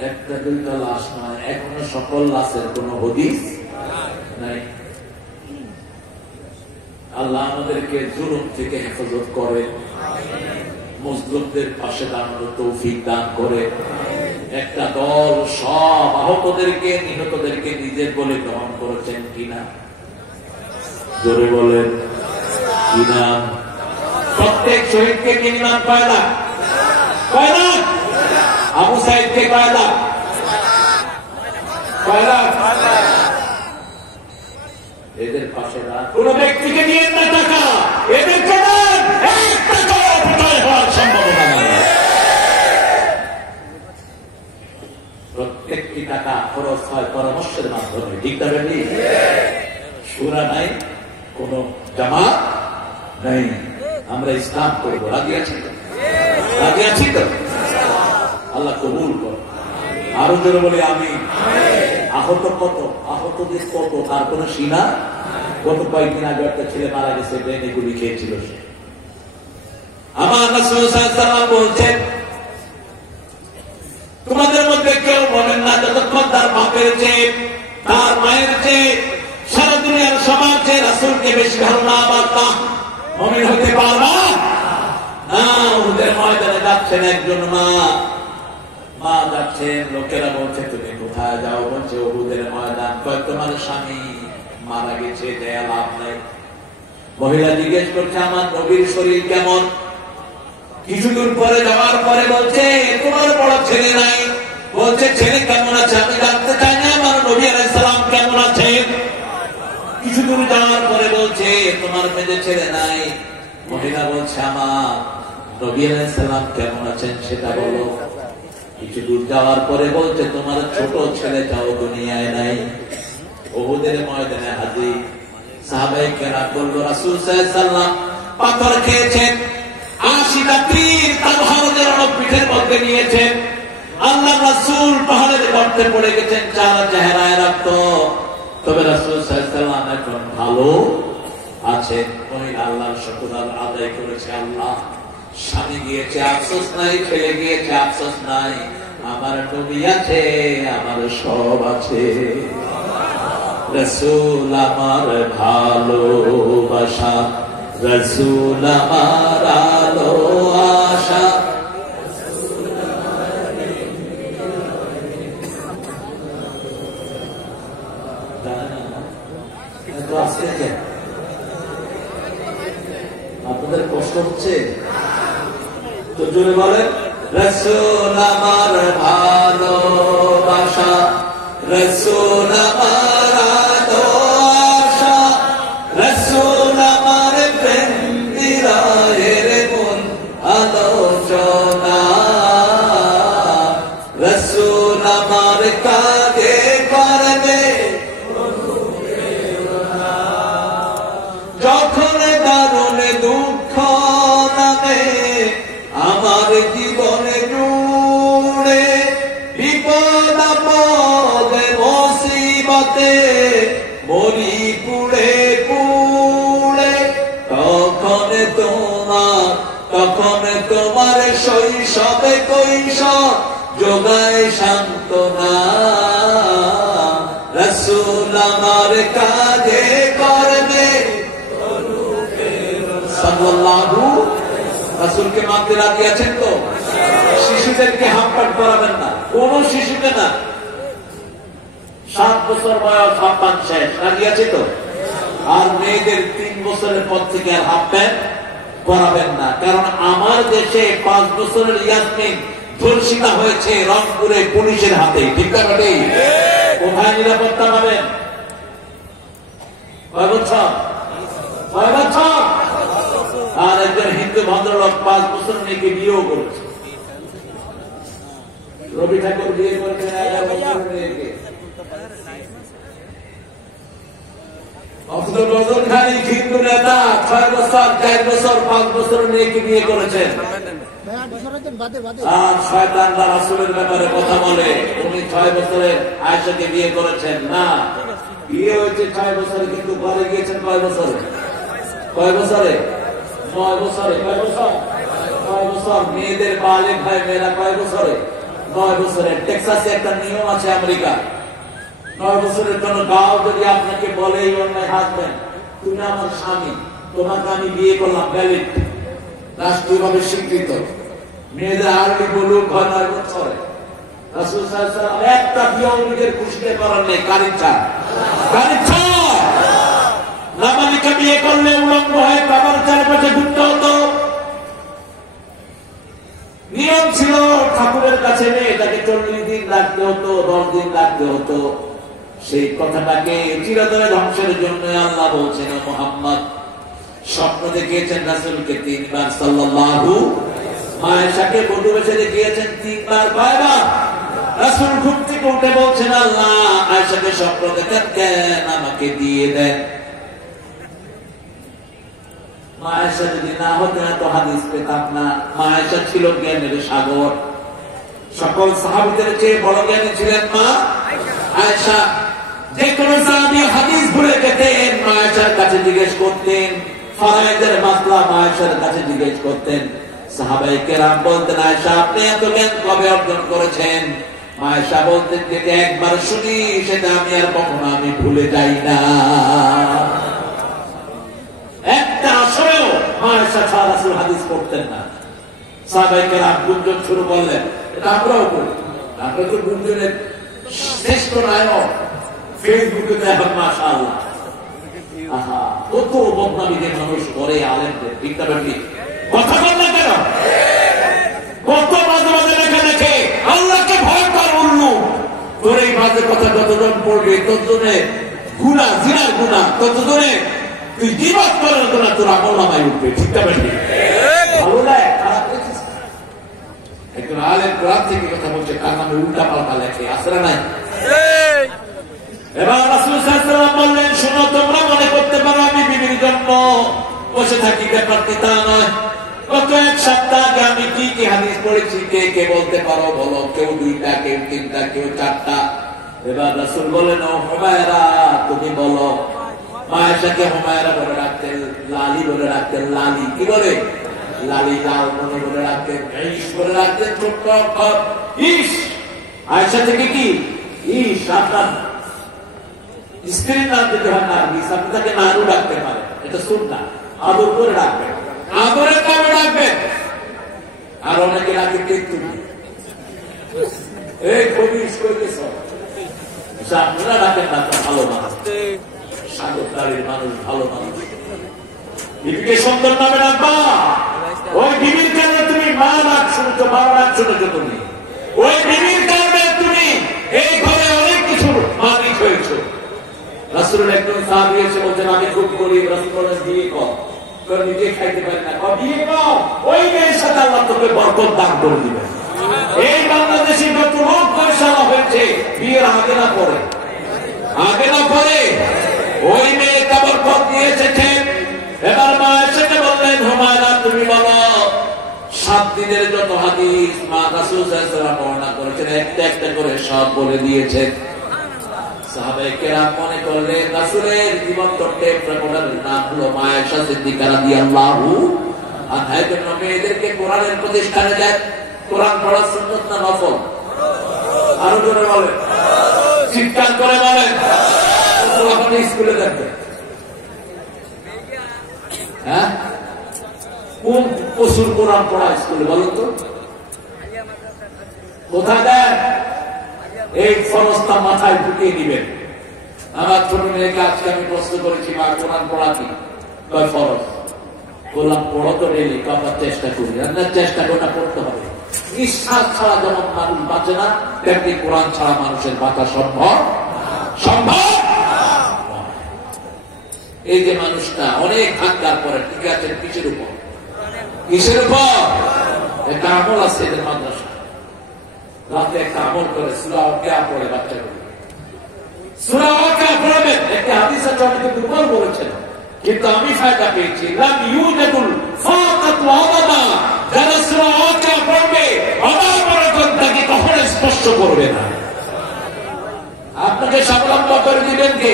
একটা দুইটা লাশ নয়, এখনো সকল লাশের কোন হদিস নাই। আল্লাহ আমাদেরকে জুলুম থেকে হেফাজত করে, মজলুমদের পাশে দাঁড়ানোর তৌফিক দান করে। একটা দল সব আহতদেরকে নিহতদেরকে নিজের বলে গ্রহণ করেছেন কিনা, জোরে বলেন কিনা? প্রত্যেক শহীদকে কি নাম কয়লা? কয়লা? আবু সাইদকে কয়লা? কয়লা? এদের পাশে না, কোন ব্যক্তিকে নিয়ে না টাকা, এদেরকে দেন, এক টাকা অপচয় হওয়ার সম্ভাবনা নেই। প্রত্যেকটি টাকা খরচ হয় পরামর্শের মাধ্যমে, ঠিক না? সুরা নাই, কোন জামাত নাই, আমরা ইসলাম করবো, রাজি আছি তো? রাজি আছি তো? আল্লাহ কবুল করো। আরো জোরে বলি আমি। আহত কত, আহতদের কত তার কোন সীমা? গত কয়েকদিন আগে একটা ছেলে মারা গেছে, ব্রেনে গুলি খেয়েছিল সে। আমার রাসূল সাল্লাল্লাহু আলাইহি ওয়াসাল্লাম বলছেন তোমাদের মধ্যে কেউ বলেন না যতক্ষণ তার বাপের চেয়ে, তার মায়ের চেয়ে, সারা দুনিয়ার সবার চেয়ে রাসূলকে বেশি ভালো না বাসা মুমিন হতে পারবা না। ওদের ময়দানে যাচ্ছেন একজন মা যাচ্ছেন, লোকেরা বলছে তুমি কোথায় যাও? বলছে উহুদের ময়দান। কয় তোমার স্বামী মারা গেছে, দেয়া লাভ নাই। মহিলা জিজ্ঞেস করছে আমার নবীর শরীর কেমন? কিছু দূর পরে যাওয়ার পরে বলছে তোমার বড় ছেলে নাই। বলছে ছেলে কেমন আছে আমি জানতে চাই না, আমার নবী আলাইহিস সালাম কেমন আছেন? কিছু দূর যাওয়ার পরে বলছে তোমার মেয়ে ছেলে নাই। মহিলা বলছে আমার নবী আলাইহিস সালাম কেমন আছেন সেটা বলো। কিছু দূর যাওয়ার পরে বলছে তোমার ছোট ছেলেটাও দুনিয়ায় নাই। উহুদের ময়দানে হাজির সাহাবায়ে কেরাম বলল রাসূল সাল্লাল্লাহু আলাইহি ওয়াসাল্লাম পাথর খেয়েছেন, 80টা তীর তালহারদের পিঠের মধ্যে নিয়েছেন। আল্লাহ রাসূল পাহাড়ের গর্তে পড়ে গেছেন, চার চেহারায় রক্ত। তবে রাসূল সাল্লাল্লাহু আলাইহি ওয়াসাল্লাম এখন ভালো আছেন। মহিলা আল্লাহর শুকর আদায় করেছে, আল্লাহ স্বামী গিয়েছে আফসোস নাই, ছেলে গিয়েছে আফসোস নাই, আমার নবী আছে, আমার সব আছে। রাসূল আমার ভালোবাসা, রাসূল আমার আলো আশা। আপনাদের কষ্ট হচ্ছে তো জোরে বলেন রাসূল আমার ভালোবাসা, রাসূল আমার আলো আশা, রাসূল আমার প্রেম বিরহের মূল আলোচনা, রাসূল আমার কাঁধে করবে যখন দারুণ দুঃখ নামে আমার জীবনে জুড়ে, বিপদ আপদে মুসিবতে মরি পুড়ে পুড়ে, তখন তোমার শৈশবে কৈশোর যোগায় সান্ত্বনা, রাসূল আমার কাঁধে করবে সাল্লাল্লাহু। রাসূলকে মানতে রাজি আছেন তো? শিশুদেরকে হামপাট করাবেন না, কোন শিশুকে না। 7 বছর বয়স হাফ প্যান্ট শেষ, রাজি আছে তো? আর মেয়েদের 3 বছরের পর থেকে আর হাফ প্যান্ট পরাবেন না, কারণ আমার দেশে 5 বছরের ইয়াসমিন ধর্ষিতা হয়েছে রংপুরে পুলিশের হাতে। ঠিক না বেটি? কোথায় নিরাপত্তা পাবেন? কয় বছর? আর একজন হিন্দু ভদ্রলোক 5 বছর মেয়েকে বিয়েও করেছে। রবি ঠাকুর বিয়ে করেছেন 11 বছরের মেয়েকে। আব্দুল বদর খান হিন্দু নেতা 6 বছর, 4 বছর, 5 বছর মেয়েকে বিয়ে করেছেন। আর শয়তানরা রাসূলের ব্যাপারে কথা বলে, উনি 6 বছরে আয়েশাকে বিয়ে করেছেন। না, বিয়ে হয়েছে 6 বছরে, কিন্তু ঘরে গিয়েছেন কয় বছরে? 9 বছরে। কয় বছর? 9 বছর। মেয়েদের বালিগ হয় মেয়েরা কয় বছরে? 9 বছরে। টেক্সাসে একটা নিয়ম আছে আমেরিকা, 9 বছরের জন্য গাও যদি আপনাকে বলে ইউর মাই হাজবেন্ড, তুমি আমার স্বামী, তোমাকে আমি বিয়ে করলাম, ভ্যালিড, রাষ্ট্রীয়ভাবে স্বীকৃত। মেয়েদের আরবি বলুক হয় 9 বছরে। রাসূল সাল্লাল্লাহু আলাইহি ওয়াসাল্লাম একটা বিয়ে নিজের খুশিতে করার নেই, কারিচ্ছা নাবালিকা বিয়ে করলে উলঙ্গ হয়ে কাবার চারপাশে ঘুরতে হতো। নিয়ম ছিল ঠাকুরের কাছে মেয়েটাকে 40 দিন রাখতে হতো, 10 দিন রাখতে হতো। সেই কথাটাকে চিরতরে ধ্বংসের জন্য আল্লাহ বলছেন, মুহাম্মদ স্বপ্ন দেখিয়েছেন রাসূলকে 3 বার সাল্লাল্লাহু, আয়েশাকে বধূ বেশে দেখিয়েছেন 3 বার। কয়বার? রাসূল ঘুম থেকে উঠে বলছেন, আল্লাহ আয়েশাকে স্বপ্ন দেখেন কেন, আমাকে দিয়ে দেন। আয়েশা যদি না হতেন এত হাদিস পেতাম না। আয়েশা ছিল জ্ঞানের সাগর, সকল সাহাবীদের চেয়ে বড় জ্ঞানী ছিলেন মা আয়েশা। যে কোনো সাহাবী হাদিস ভুলে যেতেন, আয়েশার কাছে জিজ্ঞেস করতেন। ফরায়েদের মাসলা আয়েশার কাছে জিজ্ঞেস করতেন। সাহাবায়ে কেরাম বলতেন, আয়েশা আপনি এত জ্ঞান কবে অর্জন করেছেন? আয়েশা বলতেন, যেটা একবার শুনি সেটা আমি আর কখনো আমি ভুলে যাই না। একটা আসরেও আয়েশা ছাড়া রাসূল হাদিস পড়তেন না। সাহাবায়ে কেরাম গুঞ্জন শুরু করলেন, এটা আমরাও করি। আমরা তো গুঞ্জনের শ্রেষ্ঠ নায়ক ফেসবুকে দেখেন, মাশাআল্লাহ। আহা, কত বদনামি যে মানুষ করে আলেমদের। ঠিক না বেটি? কথা বল না কেন? কত মাঝে মাঝে লেখা দেখে আল্লাহকে ভয় কর উল্লু। তোর এই মাঝে কথা যতজন পড়বে ততজনে গুনাহ, জিনার গুনাহ, ততজনে তুই জীবত করার গুনাহ তোর আমল নামায় উঠবে। ঠিক না বেটি? ভালো লাগে, খারাপ দেখছিস? একজন আলেম কোরআন থেকে কথা বলছে, কার নামে উল্টা পাল্টা লেখে, আসরা নাই। এবার রাসূল সাল্লাল্লাহু আলাইহি ওয়াসাল্লাম বললেন, শোনো, তোমরা মনে করতে পারো আমি বিবির জন্য বসে থাকি, ব্যাপারটি তা নয়। গত 1 সপ্তাহ আগে আমি কি কি হাদিস পড়েছি, কে কে বলতে পারো বলো? কেউ 2টা, কেউ 3টা, কেউ 4টা। এবার রাসূল বললেন, ও হুমায়রা তুমি বলো। আয়েশাকে হুমায়রা বলে রাখতেন, লালি বলে রাখতেন। লালি কি বলে? লালি, লাল মনে বলে রাখতেন, ঈশ বলে রাখতেন, ছোট্ট অক্ষর ঈশ। আয়েশা থেকে কি ঈশ, আপনার স্ত্রীর নাম যদি হয় নারগিস, আপনি তাকে নারু রাখতে পারেন, এটা সুন্নাহ। আদর করে রাখবেন, আদরের নামে রাখবেন। আর অনেকে রাখে তেঁতুল, এই খবিস কইতেছ, আপনারা রাখেন না, ভালো মানুষ, সাগরদারির মানুষ, ভালো মানুষ। বিবিকে সুন্দর নামে রাখবা। ওই বিবির কারণে তুমি মা রাখ শুনেছ, বাবা রাখ শুনেছ, তুমি ওই বিবির কারণে তুমি এই ঘরে অনেক কিছু মালিক হয়েছ। রাসূলের একজন সাহাবী এসে বলছেন, আমি খুব গরিব। রাসূল বলেন, বিয়ে কর। নিজে খাইতে পারি না, বিয়ে কর, ওই মেয়ের সাথে আল্লাহ তোকে বরকত দান করে দিবেন। এই বাংলাদেশে যত লোক পয়সালা হয়েছে বিয়ের আগে না পরে, আগে না পরে ওই মেয়ে বরকত দিয়ে এসেছে। এবার মা এসে বললেন, হুমায়রা তুমি বলো 7 দিনের যত হাদিস মা রাসূল সাল্লাল্লাহু আলাইহি ওয়াসাল্লাম বর্ণনা করেছেন, একটা একটা করে সব বলে দিয়েছেন। সাহাবায়ে কেরাম মনে করলেন রাসূলের জীবন তত্ত্বের প্রকটনের নাম হলো আয়েশা সিদ্দিকা রাদিয়াল্লাহু আনহা। জন্য মেয়েদেরকে কোরআনের প্রতিষ্ঠানে দেয়। কোরআন পড়া সুন্নাত না নফল? আরো জোরে বলেন, চিৎকার করে বলেন। আপনি স্কুলে দেখবেন, হ্যাঁ, কোন প্রচুর কোরআন পড়া স্কুলে বলুন তো? কোথায় দেন? এই ফরজটা মাথায় ঢুকিয়ে দিবেন। আমার ছোট মেয়েকে আজকে আমি প্রশ্ন করেছি, মা কোরআন পড়া কি? কয় ফরজ। বললাম পড়ো তো ডেইলি। আপনার চেষ্টা করি, আপনার চেষ্টা করে পড়তে হবে। নিঃশ্বাস ছাড়া যেমন মানুষ বাঁচে না, তেমনি কোরআন ছাড়া মানুষের বাঁচা সম্ভব সম্ভব। এই যে মানুষটা অনেক ধাক্কার পরে ঠিক আছে, কিসের উপর? কিসের উপর? একটা আমল আছে এদের মাদ্রাসা, রাতে একটা আমল করে সূরা ওয়াকিয়া পড়ে বাচ্চাগুলো। সূরা ওয়াকিয়া পড়বেন। একটা হাদিস আছে, আমি তো দুর্বল বলেছেন, কিন্তু আমি ফায়দা পেয়েছি। লাম ইউজাদুল ফাকাত ওয়া আবাদা, যারা সূরা ওয়াকিয়া পড়বে আবার পরজন তাকে কখনো স্পর্শ করবে না। আপনাকে স্বাবলম্বন করে দিবেন কে?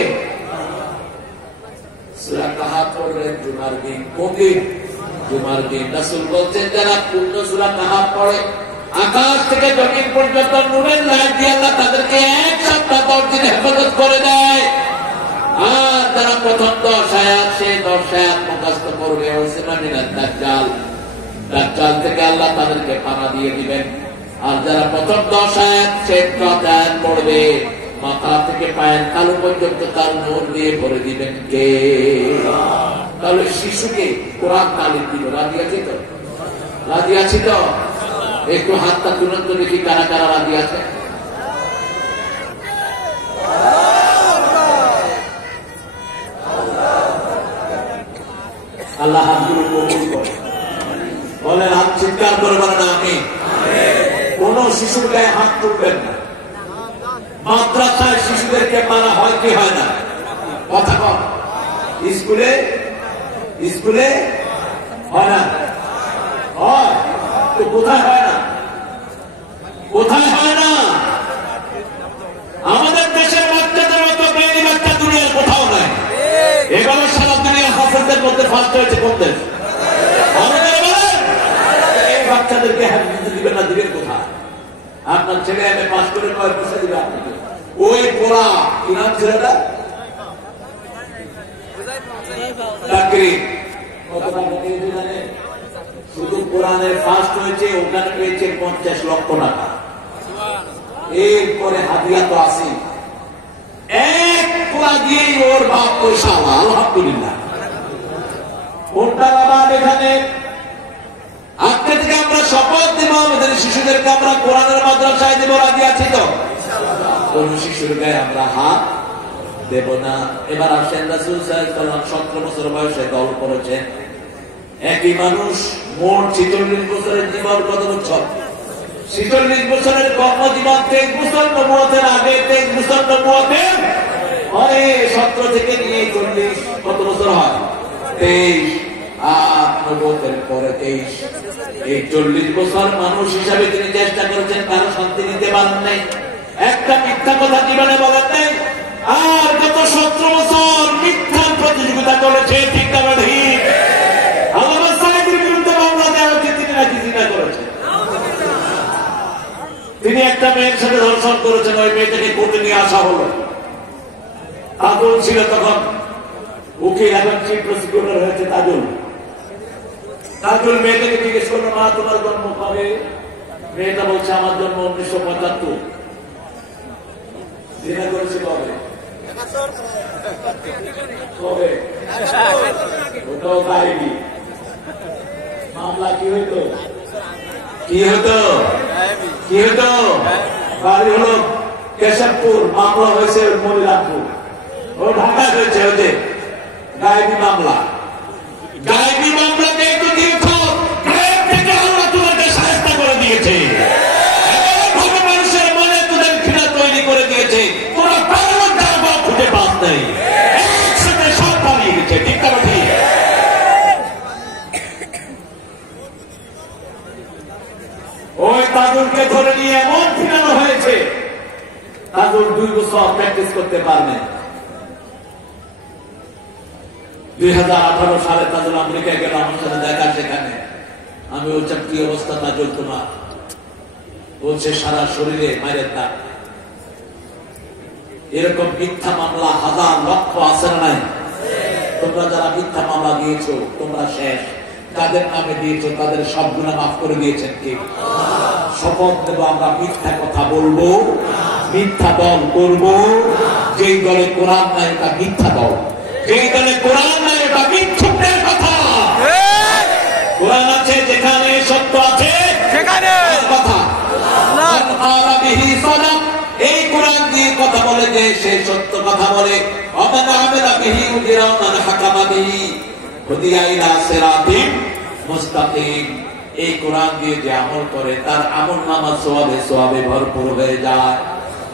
সূরা কাহাফ পড়বেন জুমার দিন। কোন দিন? জুমার দিন। রাসূল বলছেন যারা পূর্ণ সূরা কাহাফ পড়ে, আকাশ থেকে জমিন পর্যন্ত নূরের লাইট দিয়ে আল্লাহ তাদেরকে এক সপ্তাহ 10 দিন হেফাজত করে দেয়। আর যারা প্রথম 10 আয়াত, সে 10 আয়াত মুখস্থ করবে, দাজ্জাল থেকে আল্লাহ তাদেরকে পানা দিয়ে দিবেন। আর যারা প্রথম 10 আয়াত, সে 10 আয়াত পড়বে, মাথা থেকে পায়ের তালু পর্যন্ত তার নূর দিয়ে ভরে দিবেন কে? তাহলে শিশুকে কোরআন তালিম দিল। রাজি আছি তো? রাজি আছি তো? একটু হাতটা তুলন্ত দেখি কারা কারা রাজি আছে। আল্লাহ হাতগুলো কবুল করে। বলেন হাত চিৎকার করবেন না। আমি কোন শিশুর গায়ে হাত তুলবেন না। মাদ্রাসায় শিশুদেরকে মারা হয় কি হয় না? কথা কম। স্কুলে স্কুলে হয় না? হয় তো কোথায় হয় না? কোথায় হয় না? আমাদের দেশের বাচ্চাদের মতো বেড়ি বাচ্চা দুনিয়ার কোথাও নাই। এবারে সারা দুনিয়া হাফেজদের মধ্যে ফার্স্ট হয়েছে কোন দেশ? আমাদের। এই বাচ্চাদেরকে হাফেজ দিবেন না, দিবেন কোথায়? আপনার ছেলে এমএ পাস করে কয়েক বছর দিবে আপনাকে। ওই পড়া কি নাম ছেলেটা? শুধু কোরআনে ফার্স্ট হয়েছে, ওখানে পেয়েছে 50 লক্ষ টাকা। এরপরে হাদিয়া তো আসি, এক পোড়া দিয়েই ওর বাপ পয়সা। আলহামদুলিল্লাহ। কোনটা বাবা? এখানে আজকে থেকে আমরা শপথ দেব, আমাদের শিশুদেরকে আমরা কোরআনের মাদ্রাসায় দেব। রাজি আছি তো? কোন শিশুর গায়ে আমরা হাত দেব না। এবার আসেন, রাসূল সাল্লাল্লাহু আলাইহি ওয়াসাল্লাম 17 বছর বয়সে দল করেছেন। একই মানুষ মোট 46 বছরের জীবন। কত বছর? 46 বছরের কর্মজীবন। 23 বছর নবুয়তের আগে, 23 বছর নবুয়তের পরে, 17 থেকে নিয়ে 40 কত বছর হয়? 23। আর নবুয়তের পরে 23। এই 40 বছর মানুষ হিসাবে তিনি চেষ্টা করেছেন, কারো শান্তি দিতে পারেন নাই, একটা মিথ্যা কথা জীবনে বলেন নাই। আর গত 17 বছর মিথ্যার প্রতিযোগিতা চলেছে। ঠিক না ঠিক? আল্লামা সাঈদীর বিরুদ্ধে মামলা দেওয়া হচ্ছে, তিনি নাকি জিনা করেছেন। তিনি একটা মেয়ের সাথে ধর্ষণ করেছেন। ওই মেয়েটাকে কোর্টে নিয়ে আসা হলো। তাজুল ছিল তখন উকিল, এখন চিফ প্রসিকিউটর হয়েছে তাজুল। তাজুল মেয়েটাকে জিজ্ঞেস করলো, মা তোমার জন্ম কবে? মেয়েটা বলছে আমার জন্ম 1975। জিনা করেছে কবে? কবে? ওটাও গায়েবী। মামলা কি হইতো? কি হতো? কি হতো? বাড়ি হলো কেশবপুর, মামলা হয়েছে মনিরামপুর। ও ঢাকা হয়েছে। ওই যে গায়েবী মামলা। গায়েবী মামলা যেহেতু দিয়েছ, গায়েব থেকে আল্লাহ তোমাকে সাহায্য করে দিয়েছে। মানুষের মনে তোদের ঘৃণা তৈরি করে দিয়েছে। তোরা পালানোর জায়গা খুঁজে পাস নাই, একসাথে সব পালিয়ে গেছে। ঠিক না ঠিক? ওই তাজুলকে ধরে নিয়ে এমন ফিরানো হয়েছে, তাজুল 2 বছর প্র্যাকটিস করতে পারবে। 2018 সালে তাজুল আমেরিকায় গেল, আমার সাথে দেখা। সেখানে আমি বলছিলাম কি অবস্থা তাজুল তোমার? বলছে সারা শরীরে মায়ের দাগ। এরকম মিথ্যা মামলা হাজার লক্ষ আছে না নাই? তোমরা যারা মিথ্যা মামলা দিয়েছো তোমরা শেষ। যাদের নামে দিয়েছো তাদের সব গুনাহ মাফ করে দিয়েছেন কে? শপথ দেব আমরা মিথ্যা কথা বলবো মিথ্যা দল করব, যেই দলে কোরআন নাই এটা মিথ্যা দল, যেই দলে কোরআন নাই এটা মিথ্যুকের কথা। কোরআন আছে যেখানে, সত্য আছে সেখানে কথা। এই কোরআন দিয়ে কথা বলে যে সে সত্য কথা বলে। এই কোরআন দিয়ে যে আমল করে তার আমল নামা সওয়াবে সওয়াবে ভরপুর হয়ে যায়।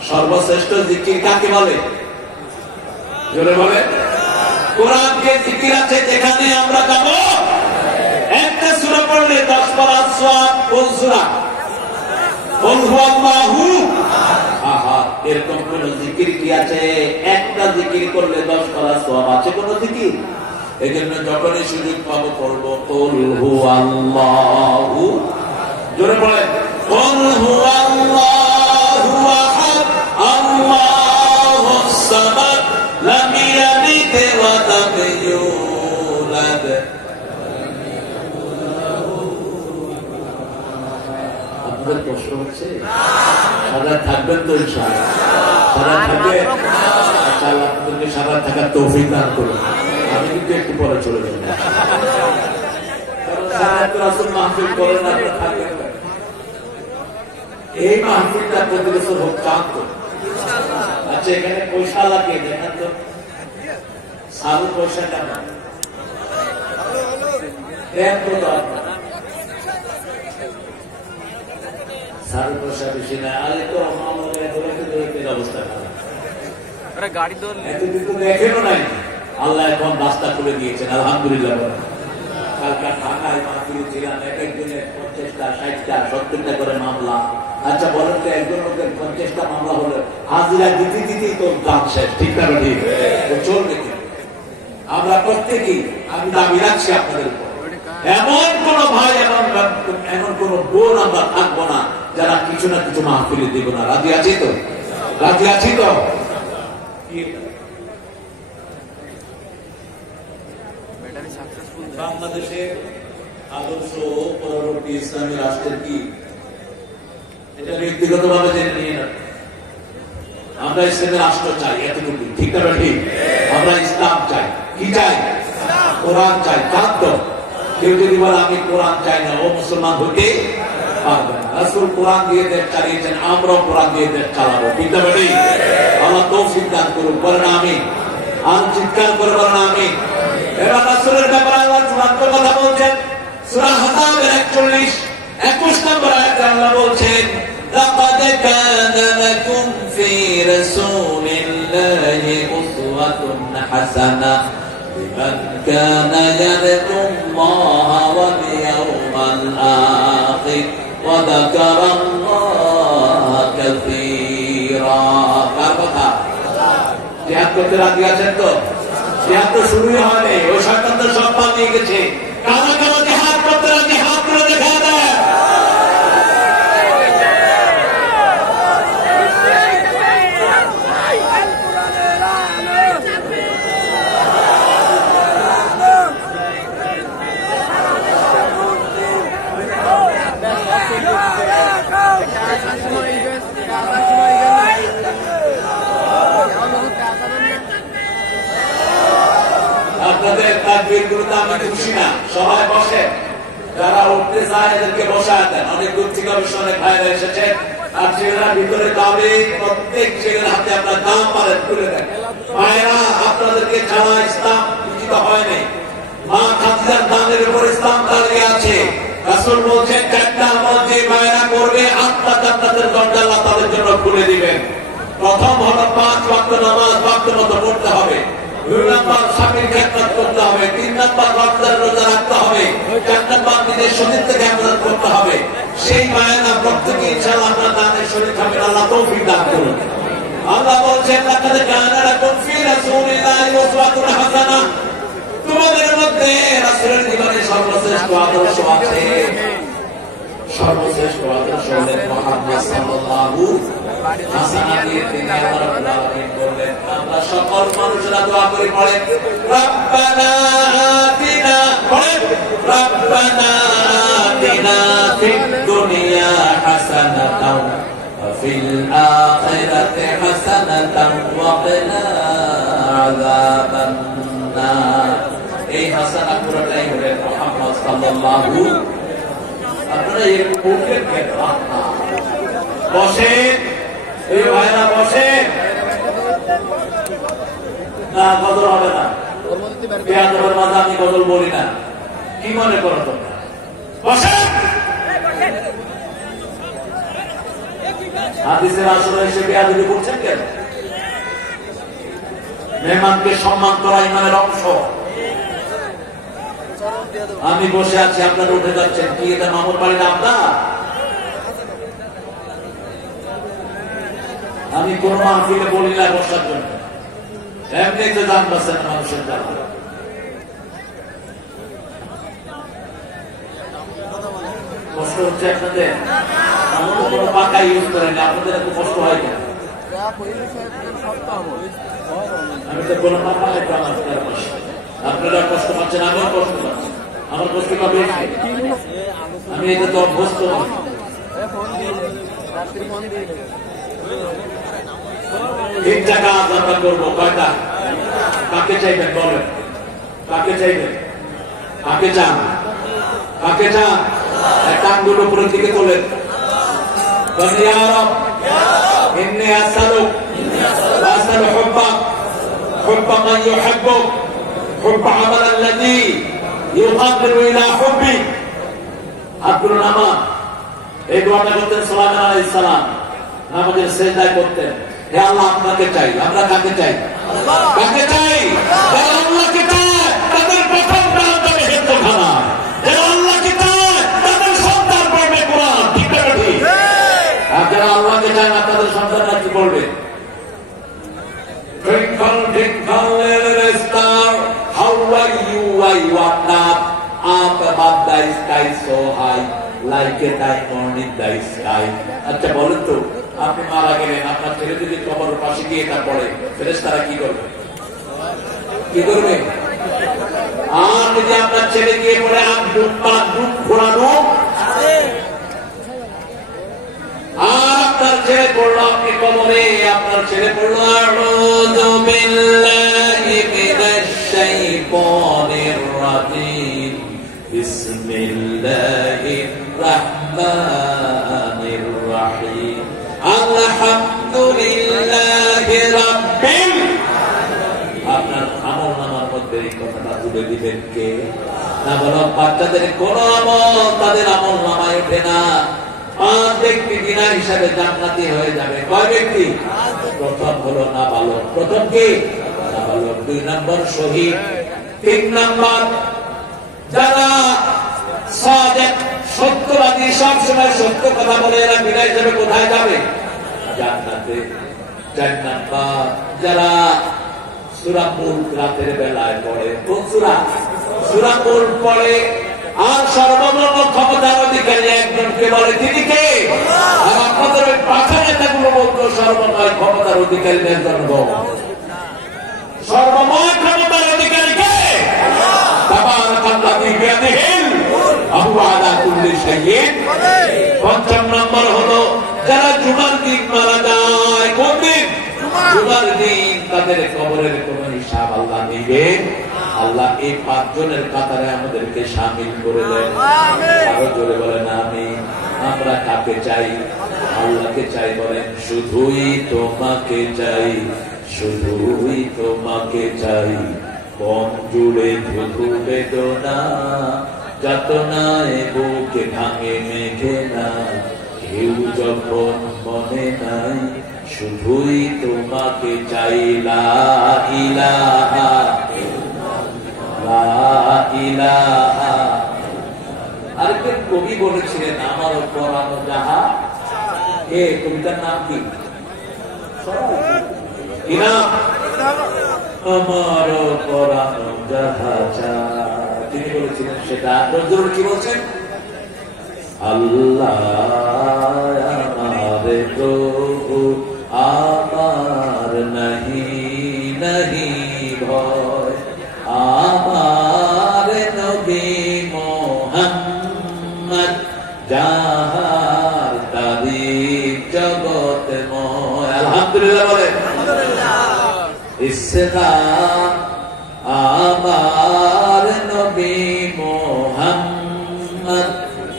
সর্বশ্রেষ্ঠ জিকির কাকে বলে? জোরে বলে। কোরআন কে জিকির আছে যেখানে আমরা যাব, একটা সূরা পড়লে 10 পারা সওয়াব। কোন সূরা? কুল হুয়াল্লাহু আহাদ। এরকম কোন জিকির কি আছে? একটা জিকির করলে 10 পারা সওয়াব আছে কোন জিকির? এজন্য যখনই সুযোগ পাবো পড়বো কুল হুয়াল্লাহু। জোরে বলেন কুল হুয়াল্লাহু আহাদ আল্লাহুস সামাদ লাম ইয়ালিদ ওয়া লাম ইউলাদ। আপনাদের কষ্ট হচ্ছে? সাদা থাকবেন তো ইনশাআল্লাহ? সাদা থাকবেন? আল্লাহ আপনাদেরকে সাদা থাকার তৌফিক দান করুন। আমি কিন্তু একটু পরে চলে যাব। মাহফিল করেন আপনারা থাকবেন। এই মাহফিলটা প্রতি বছর হোক চান তো। আচ্ছা এখানে পয়সা লাগে দেখেন তো, সারু পয়সা কেমন সারু পয়সা বেশি না। আরে তো অবস্থা গাড়ি এতদিন তো দেখেনও নাই। আল্লাহ এখন রাস্তা করে দিয়েছেন আলহামদুলিল্লাহ। কালকা ঢাকায় মাহফিলে ছিলাম, এক একজনের 50টা 60টা 70টা করে মামলা। আচ্ছা বলেন তো একজন লোকের 50টা মামলা হলে হাজিরা দিতে দিতেই তো দাম শেষ, ঠিক না? ঠিক চলবে কি? আমরা প্রত্যেকেই, আমি দাবি রাখছি আপনাদের উপর, এমন কোন ভাই এমন কোন বোন আমরা থাকবো না যারা কিছু না কিছু মাহফিলে দিব না। রাজি আছি তো? রাজি আছি তো? বাংলাদেশের আদর্শ পরবর্তী ইসলামী রাষ্ট্রের কি, এটা ব্যক্তিগত ভাবে জেনে নিয়ে না। আমরা ইসলামী রাষ্ট্র চাই, এতটুকু ঠিক না? ঠিক। আমরা ইসলাম চাই। কি চাই? কোরআন চাই। কান্ত কেউ যদি বলে আমি কোরআন চাই না, ও মুসলমান হতে পারবে না। রাসূল কোরআন দিয়ে দেশ চালিয়েছেন, আমরাও কোরআন দিয়ে দেশ চালাবো, ঠিক না? ঠিক। আল্লাহ তৌফিক দান করুন। বলেন আমিন। আর চিৎকার করে বলেন আমিন। এবার রাসূলের ব্যাপারে আল্লাহ চূড়ান্ত কথা বলছেন। সূরা হাসাবের 41 নম্বর আয়াতে আল্লাহ বলছেন লাকাদ কানা লাকুম ফি রাসূলিল্লাহি উসওয়াতুন হাসানাহ লিমান কানা ইয়ারজুল্লাহা ওয়াল ইয়াওমাল আখির ওয়া যাকারাল্লাহা কাসীরা। কার কথা? জিহাদ করতে রাজি আছেন তো? জিহাদ তো শুরুই হয়নি, ওই শয়তান তো সব পালিয়ে গেছে। কারা কারা জিহাদ করতে রাজি হাত করে দেখা দেয়। আপনাদের তাকবীর গুলোতে আমি খুশি না। সবাই বসে, যারা উঠতে চায় এদেরকে বসায় দেন। অনেক দূর থেকে অবশ্য অনেক ভাইরা এসেছে। আর ছেলেরা ভিতরে দাবি, প্রত্যেক ছেলের হাতে আপনার দাম পারেন তুলে দেন। ভাইরা আপনাদেরকে ছাড়া ইসলাম বিকশিত হয়নি। মা খাদিজার দানের উপর ইসলাম দাঁড়িয়ে আছে। রাসূল বলছেন 4টা আমল যে ভাইরা করবে আত্মা জান্নাতের দরজা আল্লাহ তাদের জন্য খুলে দিবেন। প্রথম হলো 5 ওয়াক্ত নামাজ ওয়াক্ত মতো পড়তে হবে। 2 নম্বর স্বামীর খেদমত করতে হবে। 3 নম্বর রমজান রোজা রাখতে হবে। 4 নম্বর নিজের শরীর থেকে ইবাদত করতে হবে। সেই মায়েরা প্রত্যেকে ইনশাআল্লাহ আপনার দানের শরীর হবেন। আল্লাহ তৌফিক দান করুন। আল্লাহ বলছেন লাকাদ কানা লাকুম ফি রাসূলিল্লাহি উসওয়াতুন হাসানাহ। তোমাদের মধ্যে রাসূলের জীবনে সর্বশ্রেষ্ঠ আদর্শ আছে। সর্বশ্রেষ্ঠ আদর্শ হলেন মুহাম্মদ সাল্লাল্লাহু আলাইহি ওয়াসাল্লাম। তিনি আল্লাহ রাব্বুল আলামিন বললেন, আমরা সকল মানুষরা দোয়া করে পড়েন রব্বানা আতিনা, পড়েন রব্বানা আতিনা ফিদ দুনিয়া হাসানাতাও وفي الآخرة حسنة وقنا عذاب النار এই হাসানা পুরোটাই হলেন মুহাম্মদ সাল্লাল্লাহু আপনারা এই মুখের কেন বসেন এই ভাইরা বসেন না গজল হবে না পেয়াদবের মাঝে আমি গজল বলি না কি মনে করো তোমরা বসেন হাদিসের আসলে এসে পেয়াদবি করছেন কেন মেহমানকে সম্মান করা ইমানের অংশ আমি বসে আছি আপনারা উঠে যাচ্ছেন কি এটা মামুর বাড়ি না আপনার আমি কোন মাহফিলে বলি না বসার জন্য এমনিতে দান বাঁচেন মানুষের দ্বারা কষ্ট হচ্ছে আপনাদের আমাদের কোনো পাকা ইউজ করেন আপনাদের এত কষ্ট হয় কেন আমি তো কোনো পাকা আপনারা কষ্ট পাচ্ছেন আমিও কষ্ট পাচ্ছি আমার কষ্ট পাবে আমি এটা তো অভ্যস্ত তিনটা কাজ আমরা করবো কয়টা কাকে চাইবেন বলেন কাকে চাইবেন কাকে চান কাকে চান একটা আঙ্গুল উপরের দিকে তোলেন إني أسألك وأسأل حبك حب من يحبك حب عمل الذي يقرب إلى حبك আব্দুল নামান এই দোয়াটা করতেন সুলাইমান আলাইহিস সালাম নামাজের সিজদায় করতেন হে আল্লাহ আপনাকে চাই আমরা কাকে চাই কাকে চাই যারা আল্লাহকে চায় তাদের প্রথম কাজ হবে হিন্দুখানা যারা আল্লাহকে চায় তাদের সন্তান পড়বে কোরআন ঠিক আছে ঠিক আর যারা আল্লাহকে চায় না তাদের সন্তানরা কি পড়বে Twinkle, twinkle, little star, how are you? I wonder up above the sky so high, like a diamond in the sky. আচ্ছা বলেন তো আপনি মারা গেলেন আপনার ছেলে যদি কবরের পাশে গিয়ে তা পড়ে ফেরেশতারা কি করবে কি করবে আর যদি আপনার ছেলে গিয়ে পড়ে দুধ ঘোরানো আর আপনার ছেলে পড়লো আপনি কবরে আপনার ছেলে পড়লো আউযু বিল্লাহি মিনাশ শাইতানির রাজিম বিসমিল্লাহির রাহমানির রাহিম আলহামদুলিল্লাহি রাব্বিল আপনার আমল নামার মধ্যে এই কথাটা তুলে দিবেন কে না বলো বাচ্চাদের কোন আমল তাদের আমল নামায় ওঠে না পাঁচ ব্যক্তি বিনা হিসাবে জান্নাতি হয়ে যাবে কয় ব্যক্তি প্রথম হলো নাবালক প্রথম কি নাবালক দুই নম্বর শহীদ তিন নম্বর যারা সাদিক সত্যবাদী সবসময় সত্য কথা বলে এরা বিনা হিসাবে কোথায় যাবে জান্নাতে চার নম্বর যারা সূরা মুলক রাতের বেলায় পড়ে কোন সূরা সূরা মুলক পড়ে আর সর্বমোট ক্ষমতার অধিকারী একজনকে বলে তিনি কে আর আপনাদের ওই পাখা নেতাগুলো বলতো সর্বময় ক্ষমতার অধিকারী একজন সর্বময় ক্ষমতার অধিকারী কে পঞ্চম নম্বর হলো যারা জুমার দিন মারা যায় কোন দিন জুমার দিন তাদের কবরের কোন হিসাব আল্লাহ নিবে আল্লাহ এই পাঁচজনের কাতারে আমাদেরকে শামিল করে দেন আরো জোরে বলেন আমিন আমরা কাকে চাই আল্লাহকে চাই বলেন শুধুই তোমাকে চাই শুধুই তোমাকে চাই মন জুড়ে শুধু বেদনা যাতনায় বুকে ভাঙে মেঘে না কেউ যখন মনে নাই শুধুই তোমাকে চাই লা ইলাহা ইলাহা আরেকজন কবি বলেছিলেন আমার পরানো যাহা এ কবিতার নাম কি আমার পরানো যাহা তিনি বলেছিলেন সেটা নজরুল কি বলছেন আল্লাহ আমার প্রভু আমার নাহি নাহি ভয় আমার নবী মোহাম্মদ যাহার তারিফ জগৎ ইসলাম আমার নবী মুহাম্মদ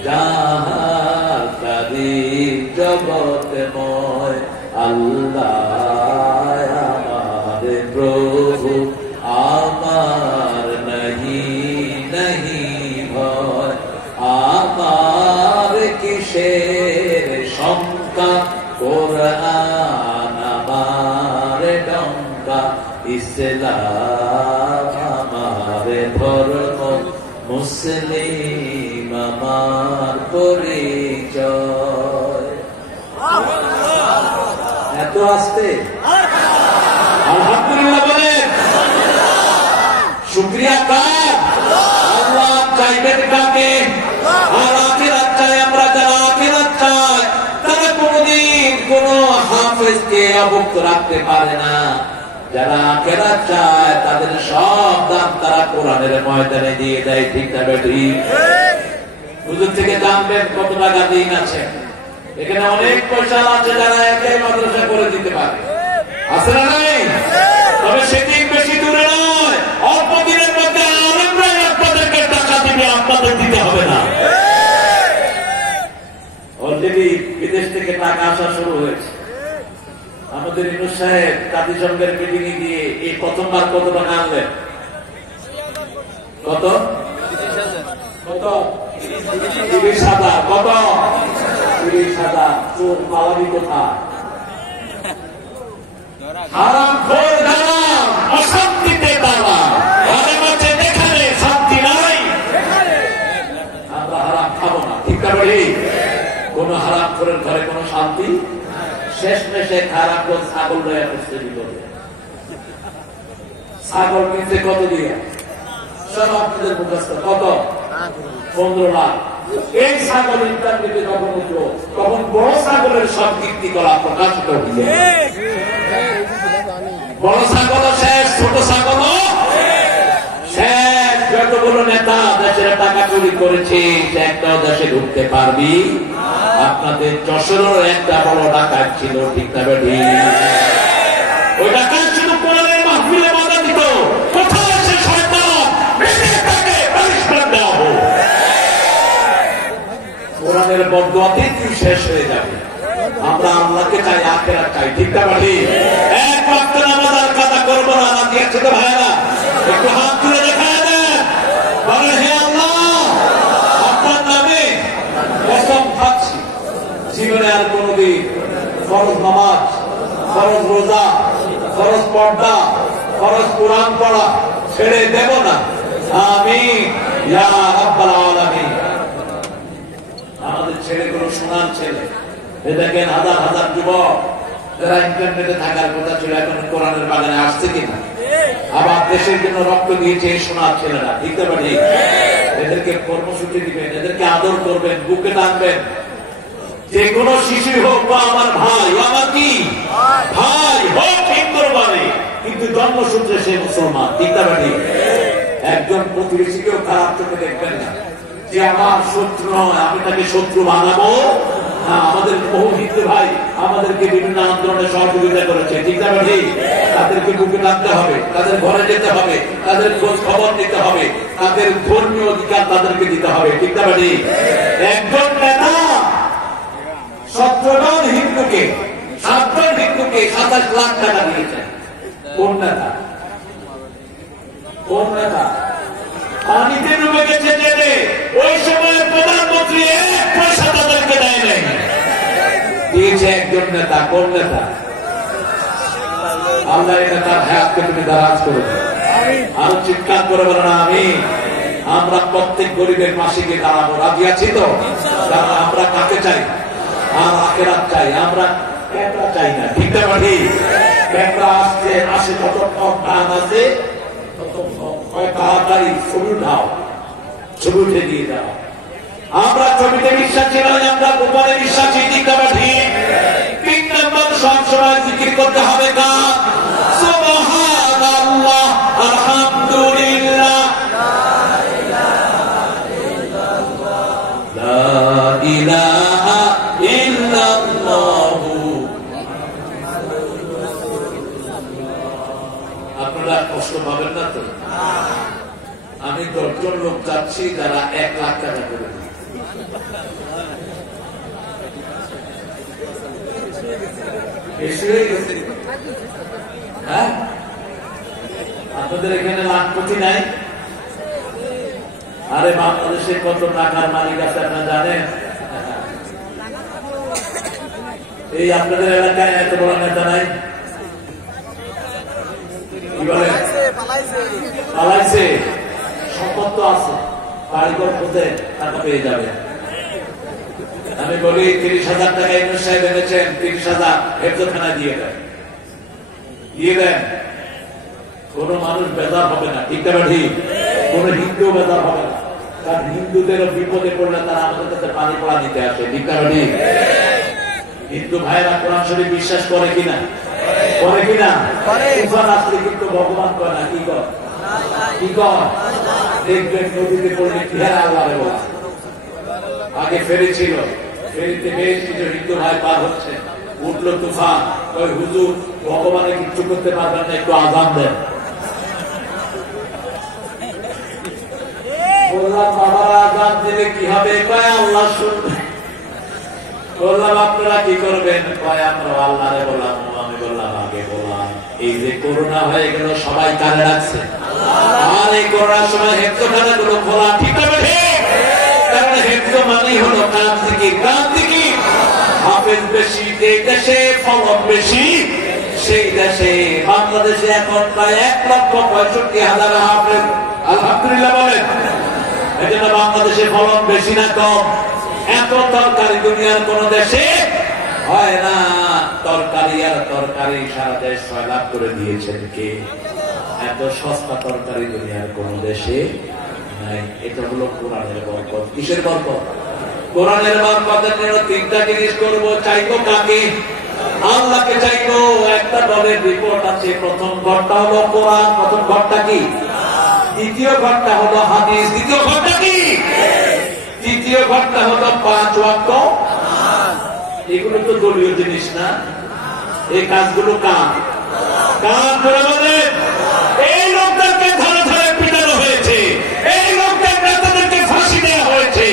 জাহার তারিখ জগতময় আল্লাহ আমার প্রভু আমার নাহি নাহি ভয় আমার কিসের শঙ্কা কোরআন আমার ডঙ্কা ইসলাম আমার ধর্ম মুসলিম আমার পরিচয় এত আসতে আলহামদুলিল্লাহ বলেন শুকরিয়া কার আল্লাহ চাইবেন কাকে আর আখিরাত চাই আমরা যারা আখিরাত চাই তারা কোনদিন কোন হাফেজকে অভুক্ত রাখতে পারে না যারা আখিরাত চায় তাদের সব দাম তারা কোরআনের ময়দানে দিয়ে দেয় ঠিক না ঠিক হুজুর থেকে জানবেন কত টাকা দিন আছে এখানে অনেক পয়সা আছে যারা একাই মাদ্রাসা করে দিতে পারে আছে না নাই তবে সেদিন বেশি দূরে নয় অল্প দিনের মধ্যে আলেমরাই আপনাদেরকে টাকা দিবে আপনাদের দিতে হবে না অলরেডি বিদেশ থেকে টাকা আসা শুরু হয়েছে আমাদের ইনুস সাহেব জাতিসংঘের মিটিং এ গিয়ে এই প্রথমবার কত টাকা আনলেন কত কত 30,000 কত 30,000 চোর পালাবি কোথায় হারাম খোর দালাল অশান্তিতে দালাল ঘরে মাঝে দেখালে শান্তি নাই আমরা হারাম খাবো না ঠিক না বলি কোন হারাম খোরের ঘরে কোনো শান্তি শেষ মেশে হারাম খোর ছাগল রয়ে আসছে বিপদে ছাগল কিনতে কত দিয়ে সব আপনাদের মুখস্থ কত 15 লাখ এই ছাগল ইন্টারনেটে যখন উঠলো তখন বড় ছাগলের সব কীর্তিকলাপ প্রকাশিত হইল বড় ছাগল শেষ ছোট ছাগল শেষ যতগুলো নেতা দেশের টাকা চুরি করেছে একটাও দেশে ঢুকতে পারবি আপনাদের যশোরের একটা বড় ডাকাত ছিল ঠিক না ঠিক ওই ডাকাত ছিল কোরআনের মাহফিলে বাধা দিত কোথায় সে শয়তান তাকে পানিশমেন্ট দেওয়া হোক কোরআনের বদদুয়াতে তুই শেষ হয়ে যাবে আমরা আল্লাহকে চাই আখিরাত চাই ঠিক না ঠিক এক ওয়াক্ত নামাজ আর কাজা করবো না না দিয়েছে তো ভাইরা একটু হাত তুলে দেখায় দেন বলেন হে আল্লাহ আপনার নামে কসম খাচ্ছি জীবনে আর কোনদিন ফরজ নামাজ ফরজ রোজা ফরজ পর্দা ফরজ কোরআন পড়া ছেড়ে দেব না আমিন ইয়া রাব্বাল আলামিন আমাদের ছেলেগুলো সোনার ছেলে দেখেন হাজার হাজার যুবক যারা ইন্টারনেটে থাকার কথা ছিল এখন কোরআনের বাগানে আসছে কিনা আবার দেশের জন্য রক্ত দিয়েছে এই সোনার ছেলেরা ঠিক না ঠিক এদেরকে কর্মসূচি দিবেন এদেরকে আদর করবেন বুকে টানবেন যে কোনো শিশু হোক বা আমার ভাই আমার কি ভাই হোক হিন্দুর মানে কিন্তু জন্মসূত্রে সে মুসলমান ঠিক না ঠিক একজন প্রতিবেশীকেও খারাপ চোখে দেখবেন না যে আমার শত্রু নয় আমি তাকে শত্রু বানাবো না আমাদের বহু হিন্দু ভাই আমাদেরকে বিভিন্ন আন্দোলনে সহযোগিতা করেছে ঠিক না ঠিক তাদেরকে বুকে টানতে হবে তাদের ঘরে যেতে হবে তাদের খোঁজ খবর নিতে হবে তাদের ধর্মীয় অধিকার তাদেরকে দিতে হবে ঠিক না ঠিক একজন নেতা 17 জন হিন্দুকে 7 জন হিন্দুকে 27 লাখ টাকা দিয়েছেন কোন নেতা কোন নেতা পানিতে ডুবে গেছে জেলে ওই সময় প্রধানমন্ত্রী 1 পয়সা তাদেরকে দেয় নাই দিয়েছে একজন নেতা কোন নেতা আল্লাহ এই নেতার হায়াতকে তুমি দারাজ করে আরো চিৎকার করে বলো না আমি আমরা প্রত্যেক গরিবের মাসিকে দাঁড়াবো রাজি আছি তো আমরা কাকে চাই আর আখিরাত চাই আমরা ক্যামেরা চাই না ঠিক না ঠিক ক্যামেরা আসছে আসে কতক্ষণ গান আছে তাড়াতাড়ি ছবি উঠাও ছবি উঠে দিয়ে দাও আমরা ছবিতে বিশ্বাসী নয় আমরা গোপনে বিশ্বাসী ঠিক না ঠিক 3 নম্বর সবসময় জিকির করতে হবে কা সুবহানাল্লাহ আলহামদুলিল্লাহ লা ইলাহা ইল্লাল্লাহ আমি 10 জন লোক চাচ্ছি যারা 1 লাখ টাকা করে হ্যাঁ, আপনাদের এখানে লাখপতি নাই? আরে বাংলাদেশে কত টাকার মালিক আছে আপনারা জানেন? এই আপনাদের এলাকায় এত বড় নেতা নাই? কি বলে পালাইছে? সম্পদ তো আছে, বাড়িঘর খুঁজে টাকা পেয়ে যাবে। আমি বলি 30,000 টাকা ইউনূস সাহেব এনেছেন, 30,000 হেফজখানায় দিয়ে দেন, দিয়ে দেন। কোন মানুষ বেজার হবে না, ঠিক না ঠিক? কোন হিন্দু বেজার হবে না, কারণ হিন্দুদেরও বিপদে পড়লে তারা আমাদের কাছে পানি পড়া নিতে আসে, ঠিক না ঠিক? হিন্দু ভাইরা কোরআন শরীফ বিশ্বাস করে কিনা? করে কিনা? তুফান আসলে কিন্তু ভগবান করে না, কি কর? কি কর? দেখবেন নদীতে পড়লে কি হারে আল্লাহ বলা। আগে ফেরি ছিল, ফেরিতে বেশ কিছু হিন্দু ভাই পার হচ্ছে, উঠলো তুফান, ওই হুজুর ভগবানের কিচ্ছু করতে পারবেন না, একটু আজান দেন। বললাম বাবারা আজান দিলে কি হবে? কয় আল্লাহ শুনবে। বললাম আপনারা কি করবেন? কয় আমরা আল্লাহরে বললাম। আমি বললাম আগে বললাম এই যে করোনা হয়ে গেল সবাই কানে রাখছে, আর এই করোনার সময় হেফজখানা গুলো খোলা, ঠিক আছে? কারণ হেফজ মানেই হলো কান থেকে কান থেকে হাফেজ বেশি, যে দেশে ফলন বেশি সেই দেশে। বাংলাদেশে এখন প্রায় 1,65,000 হাফেজ, আলহামদুলিল্লাহ বলেন। এই জন্য বাংলাদেশে ফলন বেশি না কম? এত তরকারি দুনিয়ার কোন দেশে হয় না। তরকারি আর তরকারি সারা দেশ সয়লাভ করে দিয়েছেন কে? এত সস্তা তরকারি দুনিয়ার কোন দেশে নাই। এটা হলো কোরআনের বরকত। কিসের বরকত? কোরআনের বরকতের জন্য 3টা জিনিস করব। চাইবো কাকে? আল্লাহকে চাইবো। একটা দলের রিপোর্ট আছে, প্রথম ঘরটা হলো কোরআন, প্রথম ঘরটা কি? দ্বিতীয় ঘরটা হলো হাদিস, দ্বিতীয় ঘরটা কি? তৃতীয় ঘরটা হলো 5 ওয়াক্ত। এগুলো তো দলীয় জিনিস না, এই কাজগুলো কার? কার করে বলেন? এই লোকদেরকে ধরে ধরে পিটানো হয়েছে, এই লোকদের নেতাদেরকে ফাঁসি দেওয়া হয়েছে,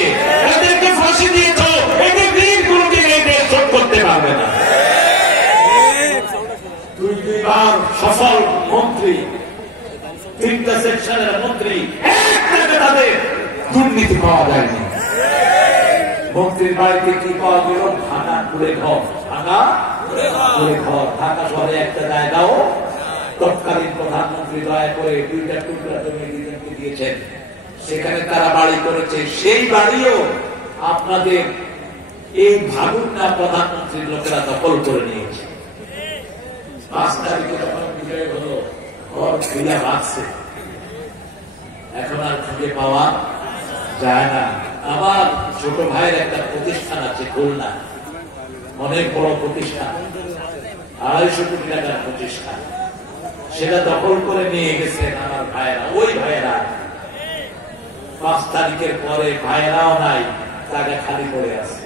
এদেরকে ফাঁসি দিয়েছ, এদের দিন কোনদিন এই দেশ শোধ করতে পারবে না। 2বার সফল মন্ত্রী, 3টা সেকশনের মন্ত্রী, একটা তাদের দুর্নীতি পাওয়া যায়নি। মন্ত্রীর বাড়িতে কি পাওয়া গেল? ভাঙা কুড়ে ঘর, ভাঙা কুড়ে ঘর। ঢাকা শহরে একটা জায়গাও তৎকালীন প্রধানমন্ত্রী দয়া করে 2টা টুকরা জমি দুজনকে দিয়েছেন, সেখানে তারা বাড়ি করেছে। সেই বাড়িও আপনাদের এই ভাগুন না প্রধানমন্ত্রীর লোকেরা দখল করে নিয়েছে। 5 তারিখে যখন বিজয় হলো, ঘর খুলে রাখছে, এখন আর খুঁজে পাওয়া যায় না। আমার ছোট ভাইয়ের একটা প্রতিষ্ঠান আছে খুলনা, অনেক বড় প্রতিষ্ঠান, 250 কোটি টাকার প্রতিষ্ঠান, সেটা দখল করে নিয়ে গেছেন আমার ভাইয়েরা। ওই ভাইয়েরা 5 তারিখের পরে ভাইয়েরাও নাই, টাকা খালি পড়ে আছে।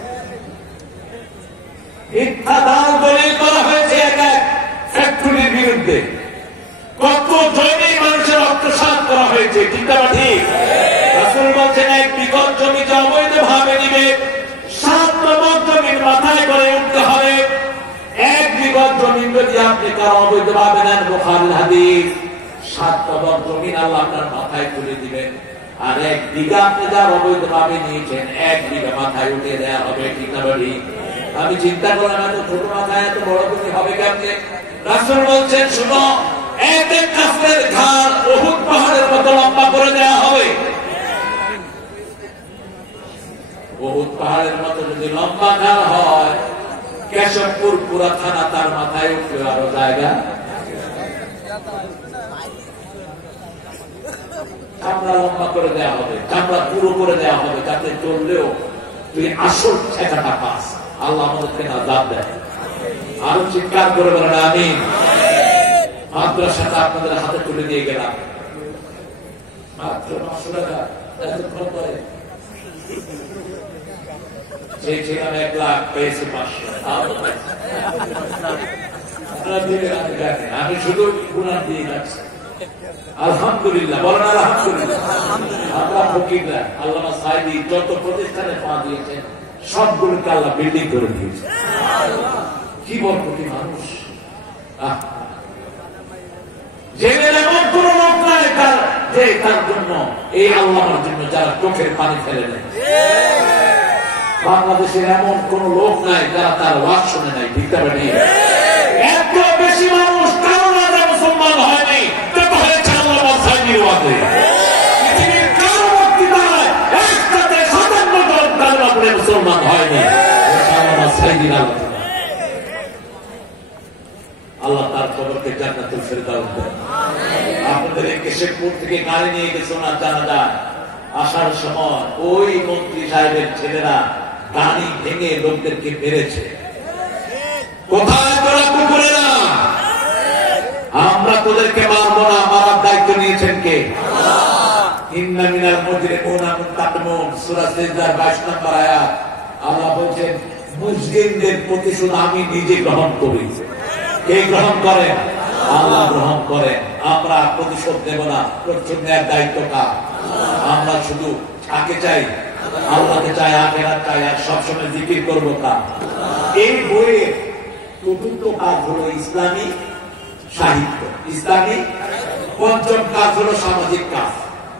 মিথ্যা দাম দলিল করা হয়েছে এক এক ফ্যাক্টরির বিরুদ্ধে, কত জমি মানুষের অত্যাচার করা হয়েছে, ঠিক না ঠিক? রাসূল বলছেন 1 বিঘত জমি অবৈধ ভাবে নিবে, 7 নম্বর জমির মাথায় করে উঠতে হবে। 1 বিঘত জমি যদি আপনি কারো অবৈধ ভাবে নেন, বুখারীর হাদিস, 7 নম্বর জমি আল্লাহ আপনার মাথায় তুলে দিবেন। আর 1 বিঘা আপনি যার অবৈধ ভাবে নিয়েছেন, 1 বিঘা মাথায় উঠে দেওয়া হবে, ঠিক না ঠিক? আমি চিন্তা করলাম এত ছোট মাথায় এত বড় জমি হবে কেমনে? রাসূল বলছেন শুনো, এক এক কাফেরের ঘাড় উহুদ পাহাড়ের মতো লম্বা করে দেওয়া হবে। উহুদ পাহাড়ের মতো যদি লম্বা ঘাড় হয়, কেশবপুর পুরা থানা তার মাথায় উঠলে আরো জায়গা। চামড়া লম্বা করে দেওয়া হবে, চামড়া পুরো করে দেওয়া হবে, যাতে চললেও তুই আসল ঠেকাটা পাস। আল্লাহ আমাদেরকে নাজাত দেয়। আরো চিৎকার করে বলেন আমিন। মাদ্রাসাটা আপনাদের হাতে তুলে দিয়ে গেলাম, মাত্র 500 টাকা। এতক্ষণ পরে চেয়েছিলাম 1 লাখ, পেয়েছি 500। আমি শুধু গুনাহ দিয়ে যাচ্ছি। আলহামদুলিল্লাহ বলেন আলহামদুলিল্লাহ। ফকিররা, আল্লামা সাঈদী যত প্রতিষ্ঠানে পা দিয়েছেন সবগুলোকে আল্লাহ বিল্ডিং করে দিয়েছে। কি বরকতি মানুষ! জেলের এমন কোন লোক নাই যে তার জন্য এই আল্লাহর জন্য যারা চোখের পানি ফেলে নেয়। বাংলাদেশের এমন কোন লোক নাই যারা তার ওয়াজ শুনে নাই। ঠিক আছে, এত বেশি মানুষ কারণ মুসলমান হয়নি যত হয়েছে আল্লামা সাঈদীর ওয়াজে। পৃথিবীর কারো বক্তৃতায় একসাথে 57 জন কালেমা পড়ে মুসলমান হয়নি আল্লামা সাঈদীর আলোচনা। আল্লাহ তার কবরকে জান্নাতুল ফেরদাউস দেন। আপনাদের এই কেশবপুর থেকে গাড়ি নিয়ে গেছে ওনার জানাজা, আসার সময় ওই মন্ত্রী সাহেবের ছেলেরা গাড়ি ভেঙে লোকদেরকে মেরেছে। কোথায় তোরা কুকুরেরা? আমরা তোদেরকে মারবো না, মারার দায়িত্ব নিয়েছেন কে? ইন্না মিনাল মুজরিমিনা মুনতাকিমুন, সূরা সিজদার 22 নম্বর আয়াত। আল্লাহ বলেন মুজরিমদের প্রতিশোধ আমি নিজে গ্রহণ করি। কে গ্রহণ করেন? আল্লাহ গ্রহণ করেন। আমরা প্রতিশোধ দেব না, প্রতিশোধ নেওয়ার দায়িত্ব কার? আমরা শুধু কাকে চাই? আল্লাহকে চাই, আখিরাত চাই, আর সবসময় জিকির করবো কার? এই বইয়ে চতুর্থ কাজ হলো ইসলামী সাহিত্য, ইসলামী। পঞ্চম কাজ হলো সামাজিক কাজ।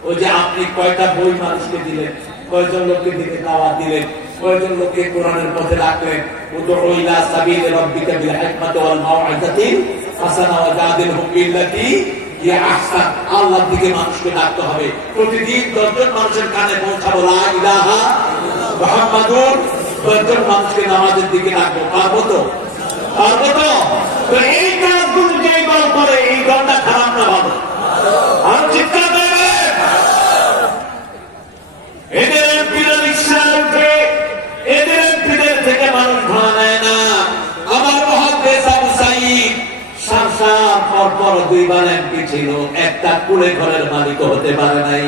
ওই যে আপনি কয়টা বই মানুষকে দিলেন, কয়জন লোককে দিকে দাওয়াত দিলেন, কয়জন লোককে কোরআনের পথে রাখলেন। উদউ ইলা সাবিলি রাব্বিকা বিল হিকমাতি ওয়াল মাউইযাতিল হাসানা ওয়াজাদিলহুম বিল্লাতী হিয়া আহসান। আল্লাহর দিকে মানুষকে ডাকতে হবে। প্রতিদিন 10 জন মানুষের কানে পৌঁছাবো লা ইলাহা মুহাম্মাদুর। 10 জন মানুষকে নামাজের দিকে ডাকবো। পারবো তো? পারবো তো? তো এই কাজগুলো যে দল করে, এই দলটা খারাপ না ভালো? আর চিৎকার দেবে। এদের এমপিরা রিকশা উঠে, এদের এমপিদের থেকে মানুষ ভাড়া নেয় না। আমার মহাদেশ আবু সাঈদ সাংসার পরপর 2 বার এমপি ছিল, একটা কুড়ে ঘরের মালিক হতে পারে নাই।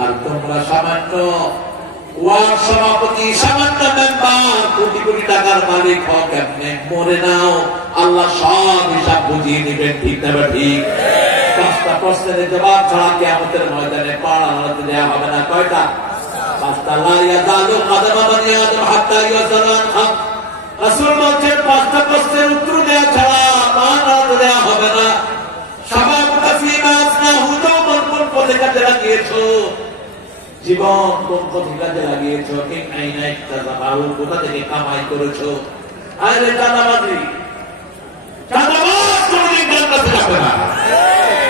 আর তোমরা সামান্য ওয়ার্ড সভাপতি, সামান্য মেম্বার, কোটি কোটি টাকার মালিক হও কেমনে? মরে নাও, আল্লাহ সব হিসাব বুঝিয়ে নেবেন। ঠিক না ঠিক? 5টা প্রশ্নের জবাব ছাড়া কিয়ামতের ময়দানে পাড়া হারাতে দেওয়া হবে না। কয়টা? 5টা। লা ইয়াজালু কাদামা বানি আদম হাত্তা ইয়াজালান হক। রাসূল বলেন 5টা প্রশ্নের উত্তর দেওয়া ছাড়া পাড়া হারাতে দেওয়া হবে না। শাবাবুকা ফীমা আফনাহু, যৌবন কোন পথে কাজে লাগিয়েছো? জীবন কোন পথে কাজে লাগিয়েছো? কিন আইনা ইকতাসাবাহু, কোথা থেকে কামাই করেছো? আরে চাঁদাবাজি, চাঁদাবাজ কোনদিন জান্নাতে যাবে না।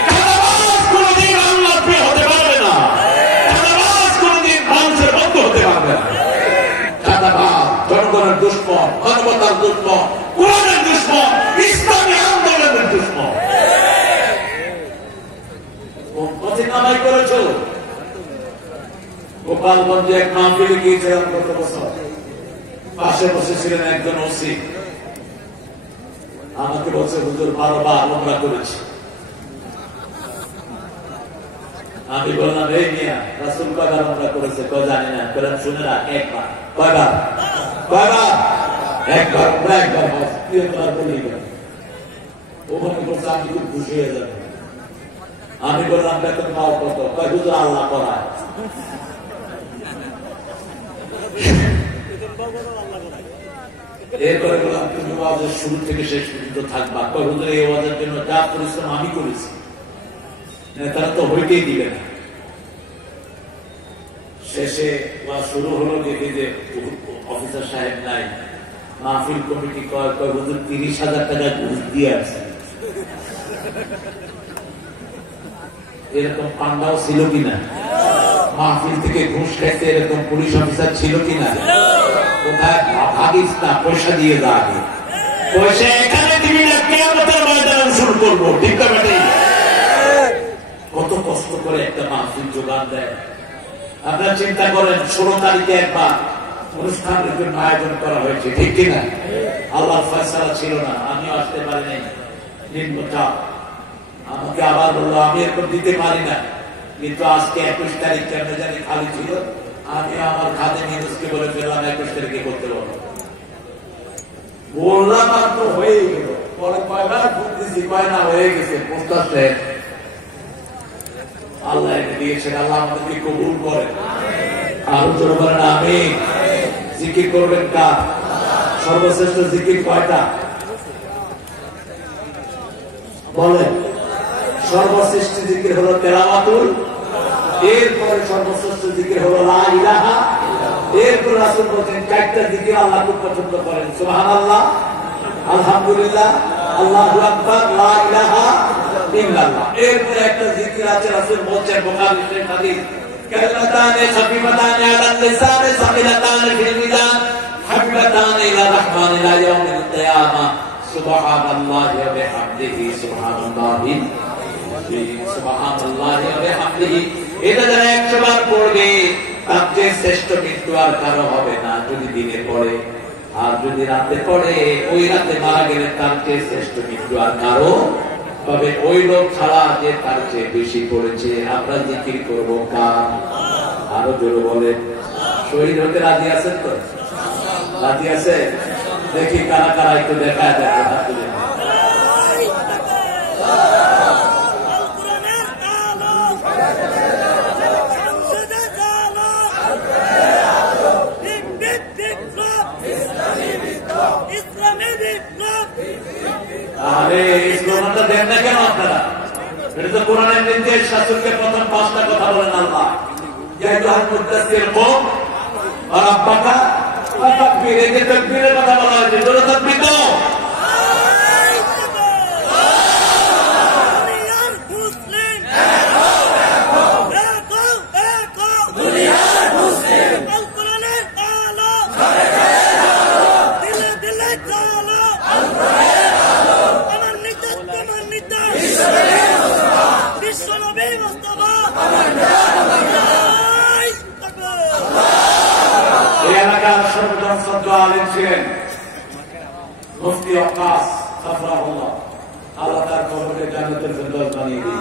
চাঁদাবাজ কোনদিন আল্লাহর প্রিয় হতে পারবে না। চাঁদাবাজ কোনদিন মানুষের বন্ধু হতে পারবে না। চাঁদাবাজ জনগণের দুশ্মন, মানবতার দুশ্মন, কোরআনের দুশ্মন, ইসলামী আন্দোলনের দুশ্মন। কোন পথে কামাই করেছো? গোপালগঞ্জে এক মাহফিলে গিয়েছিলাম গত বছর। পাশে বসেছিলেন একজন ওসি। আমাকে বলছে হুজুর 12 বার ওমরা করেছি। আমি বললাম এই মিয়া রাসূল কয়বার ওমরা করেছে? কয় জানি না। বললাম শুনে রাখ, একবার। কয়বার? কয়বার? একবার। ওমরা একবার হজ, 3 বার বলেই গেল। ও মনে করছে আমি খুব খুশি হয়ে যাবো। আমি বললাম বেতন পাও কত? কয় হুজুর আল্লাহ করায়। এরপরে বললাম তুমি ওয়াজের শুরু থেকে শেষ পর্যন্ত থাকবা। কয় হুজুর এই ওয়াজের জন্য যা পরিশ্রম আমি করেছি, তারা তো হইতেই দিবে না। শেষে ওয়াজ শুরু হলো, দেখি যে অফিসার সাহেব নাই। মাহফিল কমিটি কয় হুজুর 30,000 টাকা ঘুষ দিয়ে আছে। এরকম পান্ডাও ছিল কিনা? মাহফিল থেকে ঘুষ খাইতে এরকম পুলিশ অফিসার ছিল কিনা? কোথায় ভাগিস না, পয়সা দিয়ে যা। আগে পয়সা এখানে দিবি না, কিয়ামতের ময়দানে শুরু করবো। ঠিক না বেটি? কত কষ্ট করে একটা মাহফিল জোগান দেয়। আপনারা চিন্তা করেন, 16 তারিখে একবার অনুষ্ঠানের জন্য আয়োজন করা হয়েছে। ঠিক কিনা? আল্লাহর ফয়সালা ছিল না, আমিও আসতে পারি নাই, নিম্ন চাপ। আমাকে আবার বললো আমি এরকম দিতে পারি না, কিন্তু আজকে 21 তারিখ কেন জানি খালি ছিল। আমি আমার খাতে মানুষকে বলে ফেললাম 21 তারিখে করতে বলো। বললাম আর তো হয়ে গেল। পরে কয়বার ঘুরতেছি, কয় না হয়ে গেছে। আল্লাহ এনে দিয়েছেন। আল্লাহ আমাদেরকে কবুল করেন। আরো জোরে বলেন আমিন। জিকির করবেন কার? সর্বশ্রেষ্ঠ জিকির কয়টা বলেন? সর্বশ্রেষ্ঠ জিকির হলো তেলাওয়াতুল, এরপরে সর্বশ্রেষ্ঠ জিকির হলো লা ইলাহা, এরপর রাসূল বলেন চারটা জিকির আল্লাহ খুব পছন্দ করেন। সুবহানাল্লাহ, আলহামদুলিল্লাহ, আল্লাহু আকবার, লা ইলাহা ইল্লাল্লাহ। এরপরে একটা জিকির আছে রাসূল বলেন বুখারী শরীফ হাদিস, কালিমাতানে খাফিফাতানে আলাল লিসানে সাকিলাতানে ফিল মিজান হাবিবাতানে ইলা রাহমান ইলা ইয়াউমিল কিয়ামা সুবহানাল্লাহি ওয়া বিহামদিহি সুবহানাল্লাহি সুবহানাল্লাহি ওয়া বিহামদিহি। এটা যারা 100 বার পড়বে তার চেয়ে শ্রেষ্ঠ মৃত্যু আর কারো হবে না যদি দিনে পড়ে। আর যদি রাতে পড়ে, ওই রাতে মারা গেলে তার চেয়ে শ্রেষ্ঠ মৃত্যু আর কারো, তবে ওই লোক ছাড়া যে তার চেয়ে বেশি পড়েছে। আমরা জিকির করবো কার? আরো জোরে বলে শহীদ হতে রাজি আছেন তো? রাজি আছে? দেখি কারা কারা একটু দেখা যায়। আরে এই স্লোগানটা দেন না কেন আপনারা? এটা তো কোরআনের নির্দেশ। রাসূলকে প্রথম 5টা কথা বলেন আল্লাহ, ইয়া আইয়ুহাল মুদাসসির কুম ওয়া রাব্বাকা ফাকাব্বির। এই যে তাকবীরের কথা বলা হয়েছে, জোরে তাকবীর দাও। এই এলাকার সর্বজন শ্রদ্ধ আলেম ছিলেন মুফতি ওয়াক্কাস সাফরাহুল্লাহ। আল্লাহ তার কবরকে জান্নাতুল ফেরদৌস বানিয়ে দিন।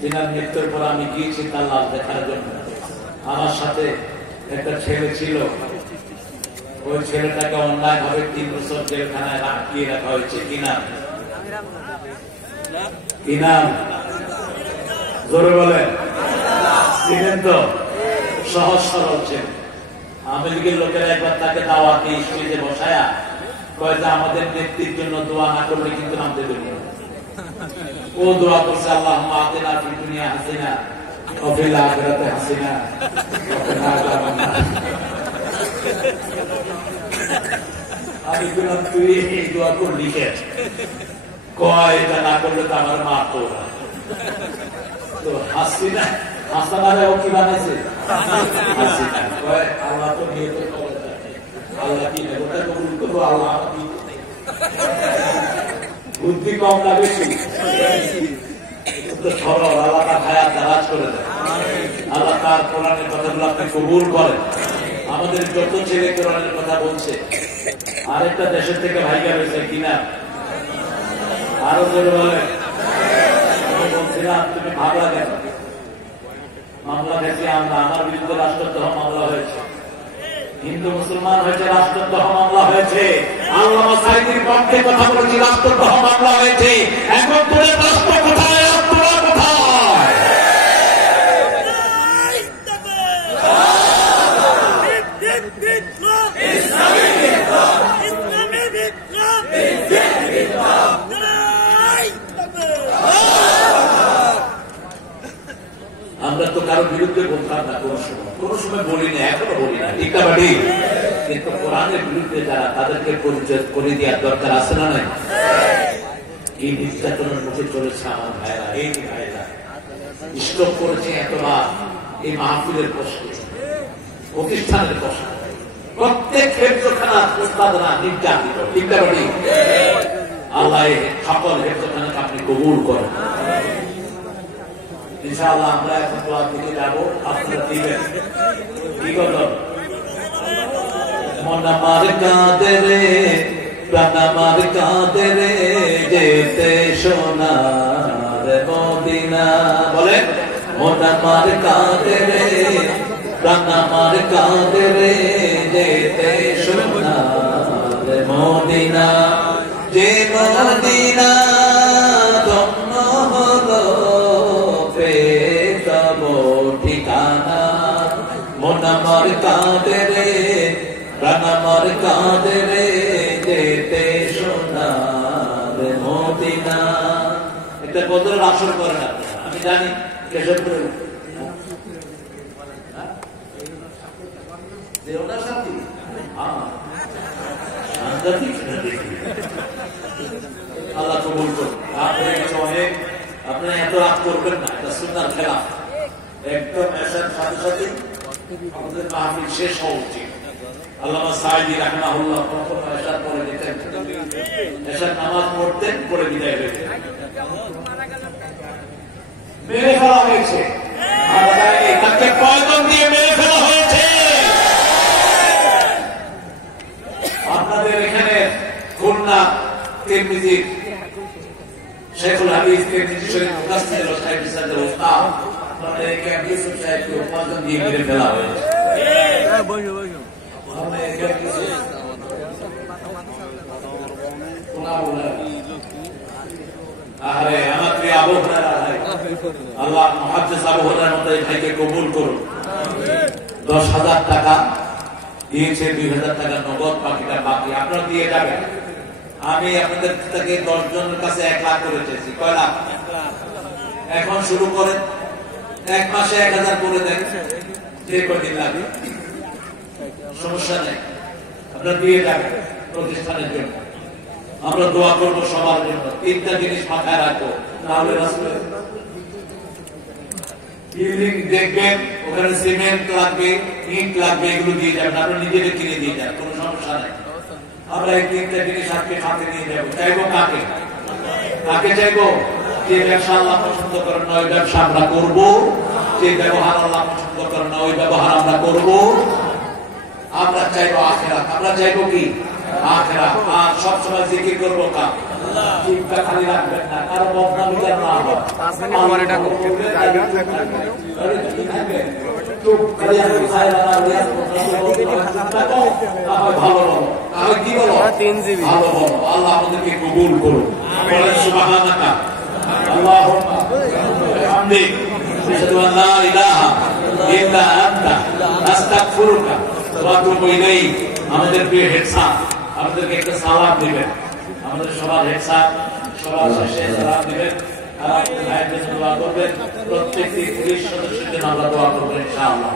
যিনার মৃত্যুর পর আমি গিয়েছি তার লাশ দেখার জন্য। আমার সাথে একটা ছেলে ছিল, ওই ছেলেটাকে অন্যায় ভাবে 3 বছর জেলখানায় আটকিয়ে রাখা হয়েছে। কি নাম? কি নাম? জোরে বলেন। চিনেন তো? সহজ সরল ছেলে। আওয়ামী লীগের লোকেরা একবার তাকে দাওয়াত দিয়ে স্টেজে বসায়া কয় যে আমাদের নেত্রীর জন্য দোয়া না করলে কিন্তু নাম দেবে না। ও দোয়া করছে, আল্লাহুম্মা আতিনা ফিদ দুনিয়া হাসিনা ওয়া ফিল আখিরাতি হাসিনা ওয়া কিনা আযাবান্নার। আমি বললাম তুই এই দোয়া করে লিখে কয় এটা না করলে তো আমার মা তো তো হাসিনা হাসানারে ও কি বানাইছে? হাসিনা। কয় আল্লাহ তো নিয়ে তো আল্লাহ কি ওটা কবুল করবো। আল্লাহ বুদ্ধি কম না বেশি? সরল। আল্লাহ তার হায়াত দারাজ করে দেয়। আল্লাহ তার কোরআনের কথাগুলো আপনি কবুল করেন। আমাদের যত ছেলে কোরআনের কথা বলছে, আরেকটা দেশের থেকে ভাইগা রয়েছে কিনা? আরো জোরে বলেন। বলছিলাম তুমি ভাবলা কেন? মামলা দেখি আমরা, আমার বিরুদ্ধে রাষ্ট্রদ্রোহ মামলা হয়েছে, হিন্দু মুসলমান হয়েছে, রাষ্ট্রদ্রোহ মামলা হয়েছে। আল্লামা সাঈদীর পক্ষে কথা বলেছি, রাষ্ট্রদ্রোহ মামলা হয়েছে। এখন তোদের রাষ্ট্র কোথায়? তোরা কোথায়? আমরা তো কারো বিরুদ্ধে বলতাম না কোন সময় বলি না, এখনো বলি না, ঠিক না বাড়ি? কিন্তু কোরআনের বিরুদ্ধে যারা, তাদেরকে পরিচয় করে দেওয়ার দরকার আছে না নাই? এই নির্যাতনের মুখে চলেছে আমার ভাইরা। এই ভাইরা স্টপ করেছে এতবার এই মাহফিলের কষ্ট, প্রতিষ্ঠানের কষ্ট। প্রত্যেক হেফজখানা উস্তাদরা নির্যাতিত, ঠিক না বাড়ি? আল্লাহ সকল হেফজখানাকে আপনি কবুল করেন। ইনশাআল্লাহ আমরা এখন দোয়ার দিকে যাবো, আপনারা দিবেন। কি কথা? মন আমার কাঁদে রে, প্রাণ আমার কাঁদে রে, যেতে সোনার মদিনা। বলেন, মন আমার কাঁদে রে, প্রাণ আমার কাঁদে রে, যেতে সোনার মদিনা। যে মদিনা ধন্য হলো ঠিকানা। মন আমার কাঁদে রে, প্রাণ আমার কাঁদে রে, যেতে সোনার মদিনা। একটা বদলের আসর করেন আপনারা, আমি জানি কেশবপুরে আল্লাহ কবুল করুন। আপনারা এত রাগ করবেন না, এটা সুন্নার খেলাফ। একদম এসার সাথে সাথে আমাদের মাহফিল শেষ হওয়া উচিত। আল্লামা সাঈদী রাহিমাহুল্লাহ কখনো এসার পরে যেতেন, এসার নামাজ পড়তেন, পরে বিদায় হয়েছে। মেরে ফেলা হয়েছে, তাকে পয়গম দিয়ে মেরে ফেলা হয়েছে। আপনাদের এখানে খুলনা তিরমিজির শেখুল হাদিস তিরমিজি শরীফ মুফাসসির সাহেব সাহেব ওস্তাদ আমাদের এখানে ইউসুফ সাহেবকে পয়গম দিয়ে মেরে ফেলা হয়েছে। আরে আমার প্রিয় আবু হুরায়রা ভাই, আল্লাহ মুহাদ্দিস আবু হুরায়রার মতো এই ভাইকে কবুল করুন। 10,000 টাকা দিয়েছে, 2,000 টাকা নগদ, বাকিটা বাকি আপনারা দিয়ে যাবেন। আমি আপনাদের থেকে 10 জনের কাছে 1 লাখ করে চেয়েছি। কয় লাখ? এখন শুরু করেন, 1 মাসে 1,000 করে দেন, যে কদিন লাগে সমস্যা নেই, আপনারা দিয়ে যাবেন প্রতিষ্ঠানের জন্য। আমরা দোয়া করবো সবার জন্য। 3টা জিনিস মাথায় রাখবো, তাহলে বিল্ডিং দেখবেন, ওখানে সিমেন্ট লাগবে, ইট লাগবে, এগুলো দিয়ে যাবেন, আপনারা নিজেদের কিনে দিয়ে যান, কোনো সমস্যা নেই। আমরা এই 3টা জিনিস আজকে হাতে নিয়ে যাবো। চাইবো কাকে? কাকে চাইবো? যে ব্যবসা আল্লাহ পছন্দ করেন না ওই ব্যবসা আমরা করবো, যে ব্যবহার আল্লাহ পছন্দ করেন না ওই ব্যবহার আমরা করবো। আমরা চাইবো আখিরাত। আমরা চাইবো কি? আখিরাত। আর সবসময় জিকির করবো কার? জিহ্বা খালি রাখবেন না, কারো বদনামি যেন না হয়। ভালো বলো, তাহলে কি বলো? ভালো বলো। আল্লাহ আমাদেরকে কবুল করুন। সুবহানাকা আল্লাহুম্মা ওয়া বিহামদিক, আশহাদু আন লা ইলাহা ইল্লা আনতা, আস্তাগফিরুকা ওয়া আতুবু ইলাইক। আমাদের প্রিয় হেড স্যার আমাদেরকে একটা সালাম দিবেন। আমাদের সবার হেড স্যার সবার শেষে সালাম দিবেন। আর আপনাদের ভাইয়ের জন্য দোয়া করবেন। প্রত্যেকটি পুলিশ সদস্যের জন্য আমরা দোয়া করবেন ইনশাআল্লাহ।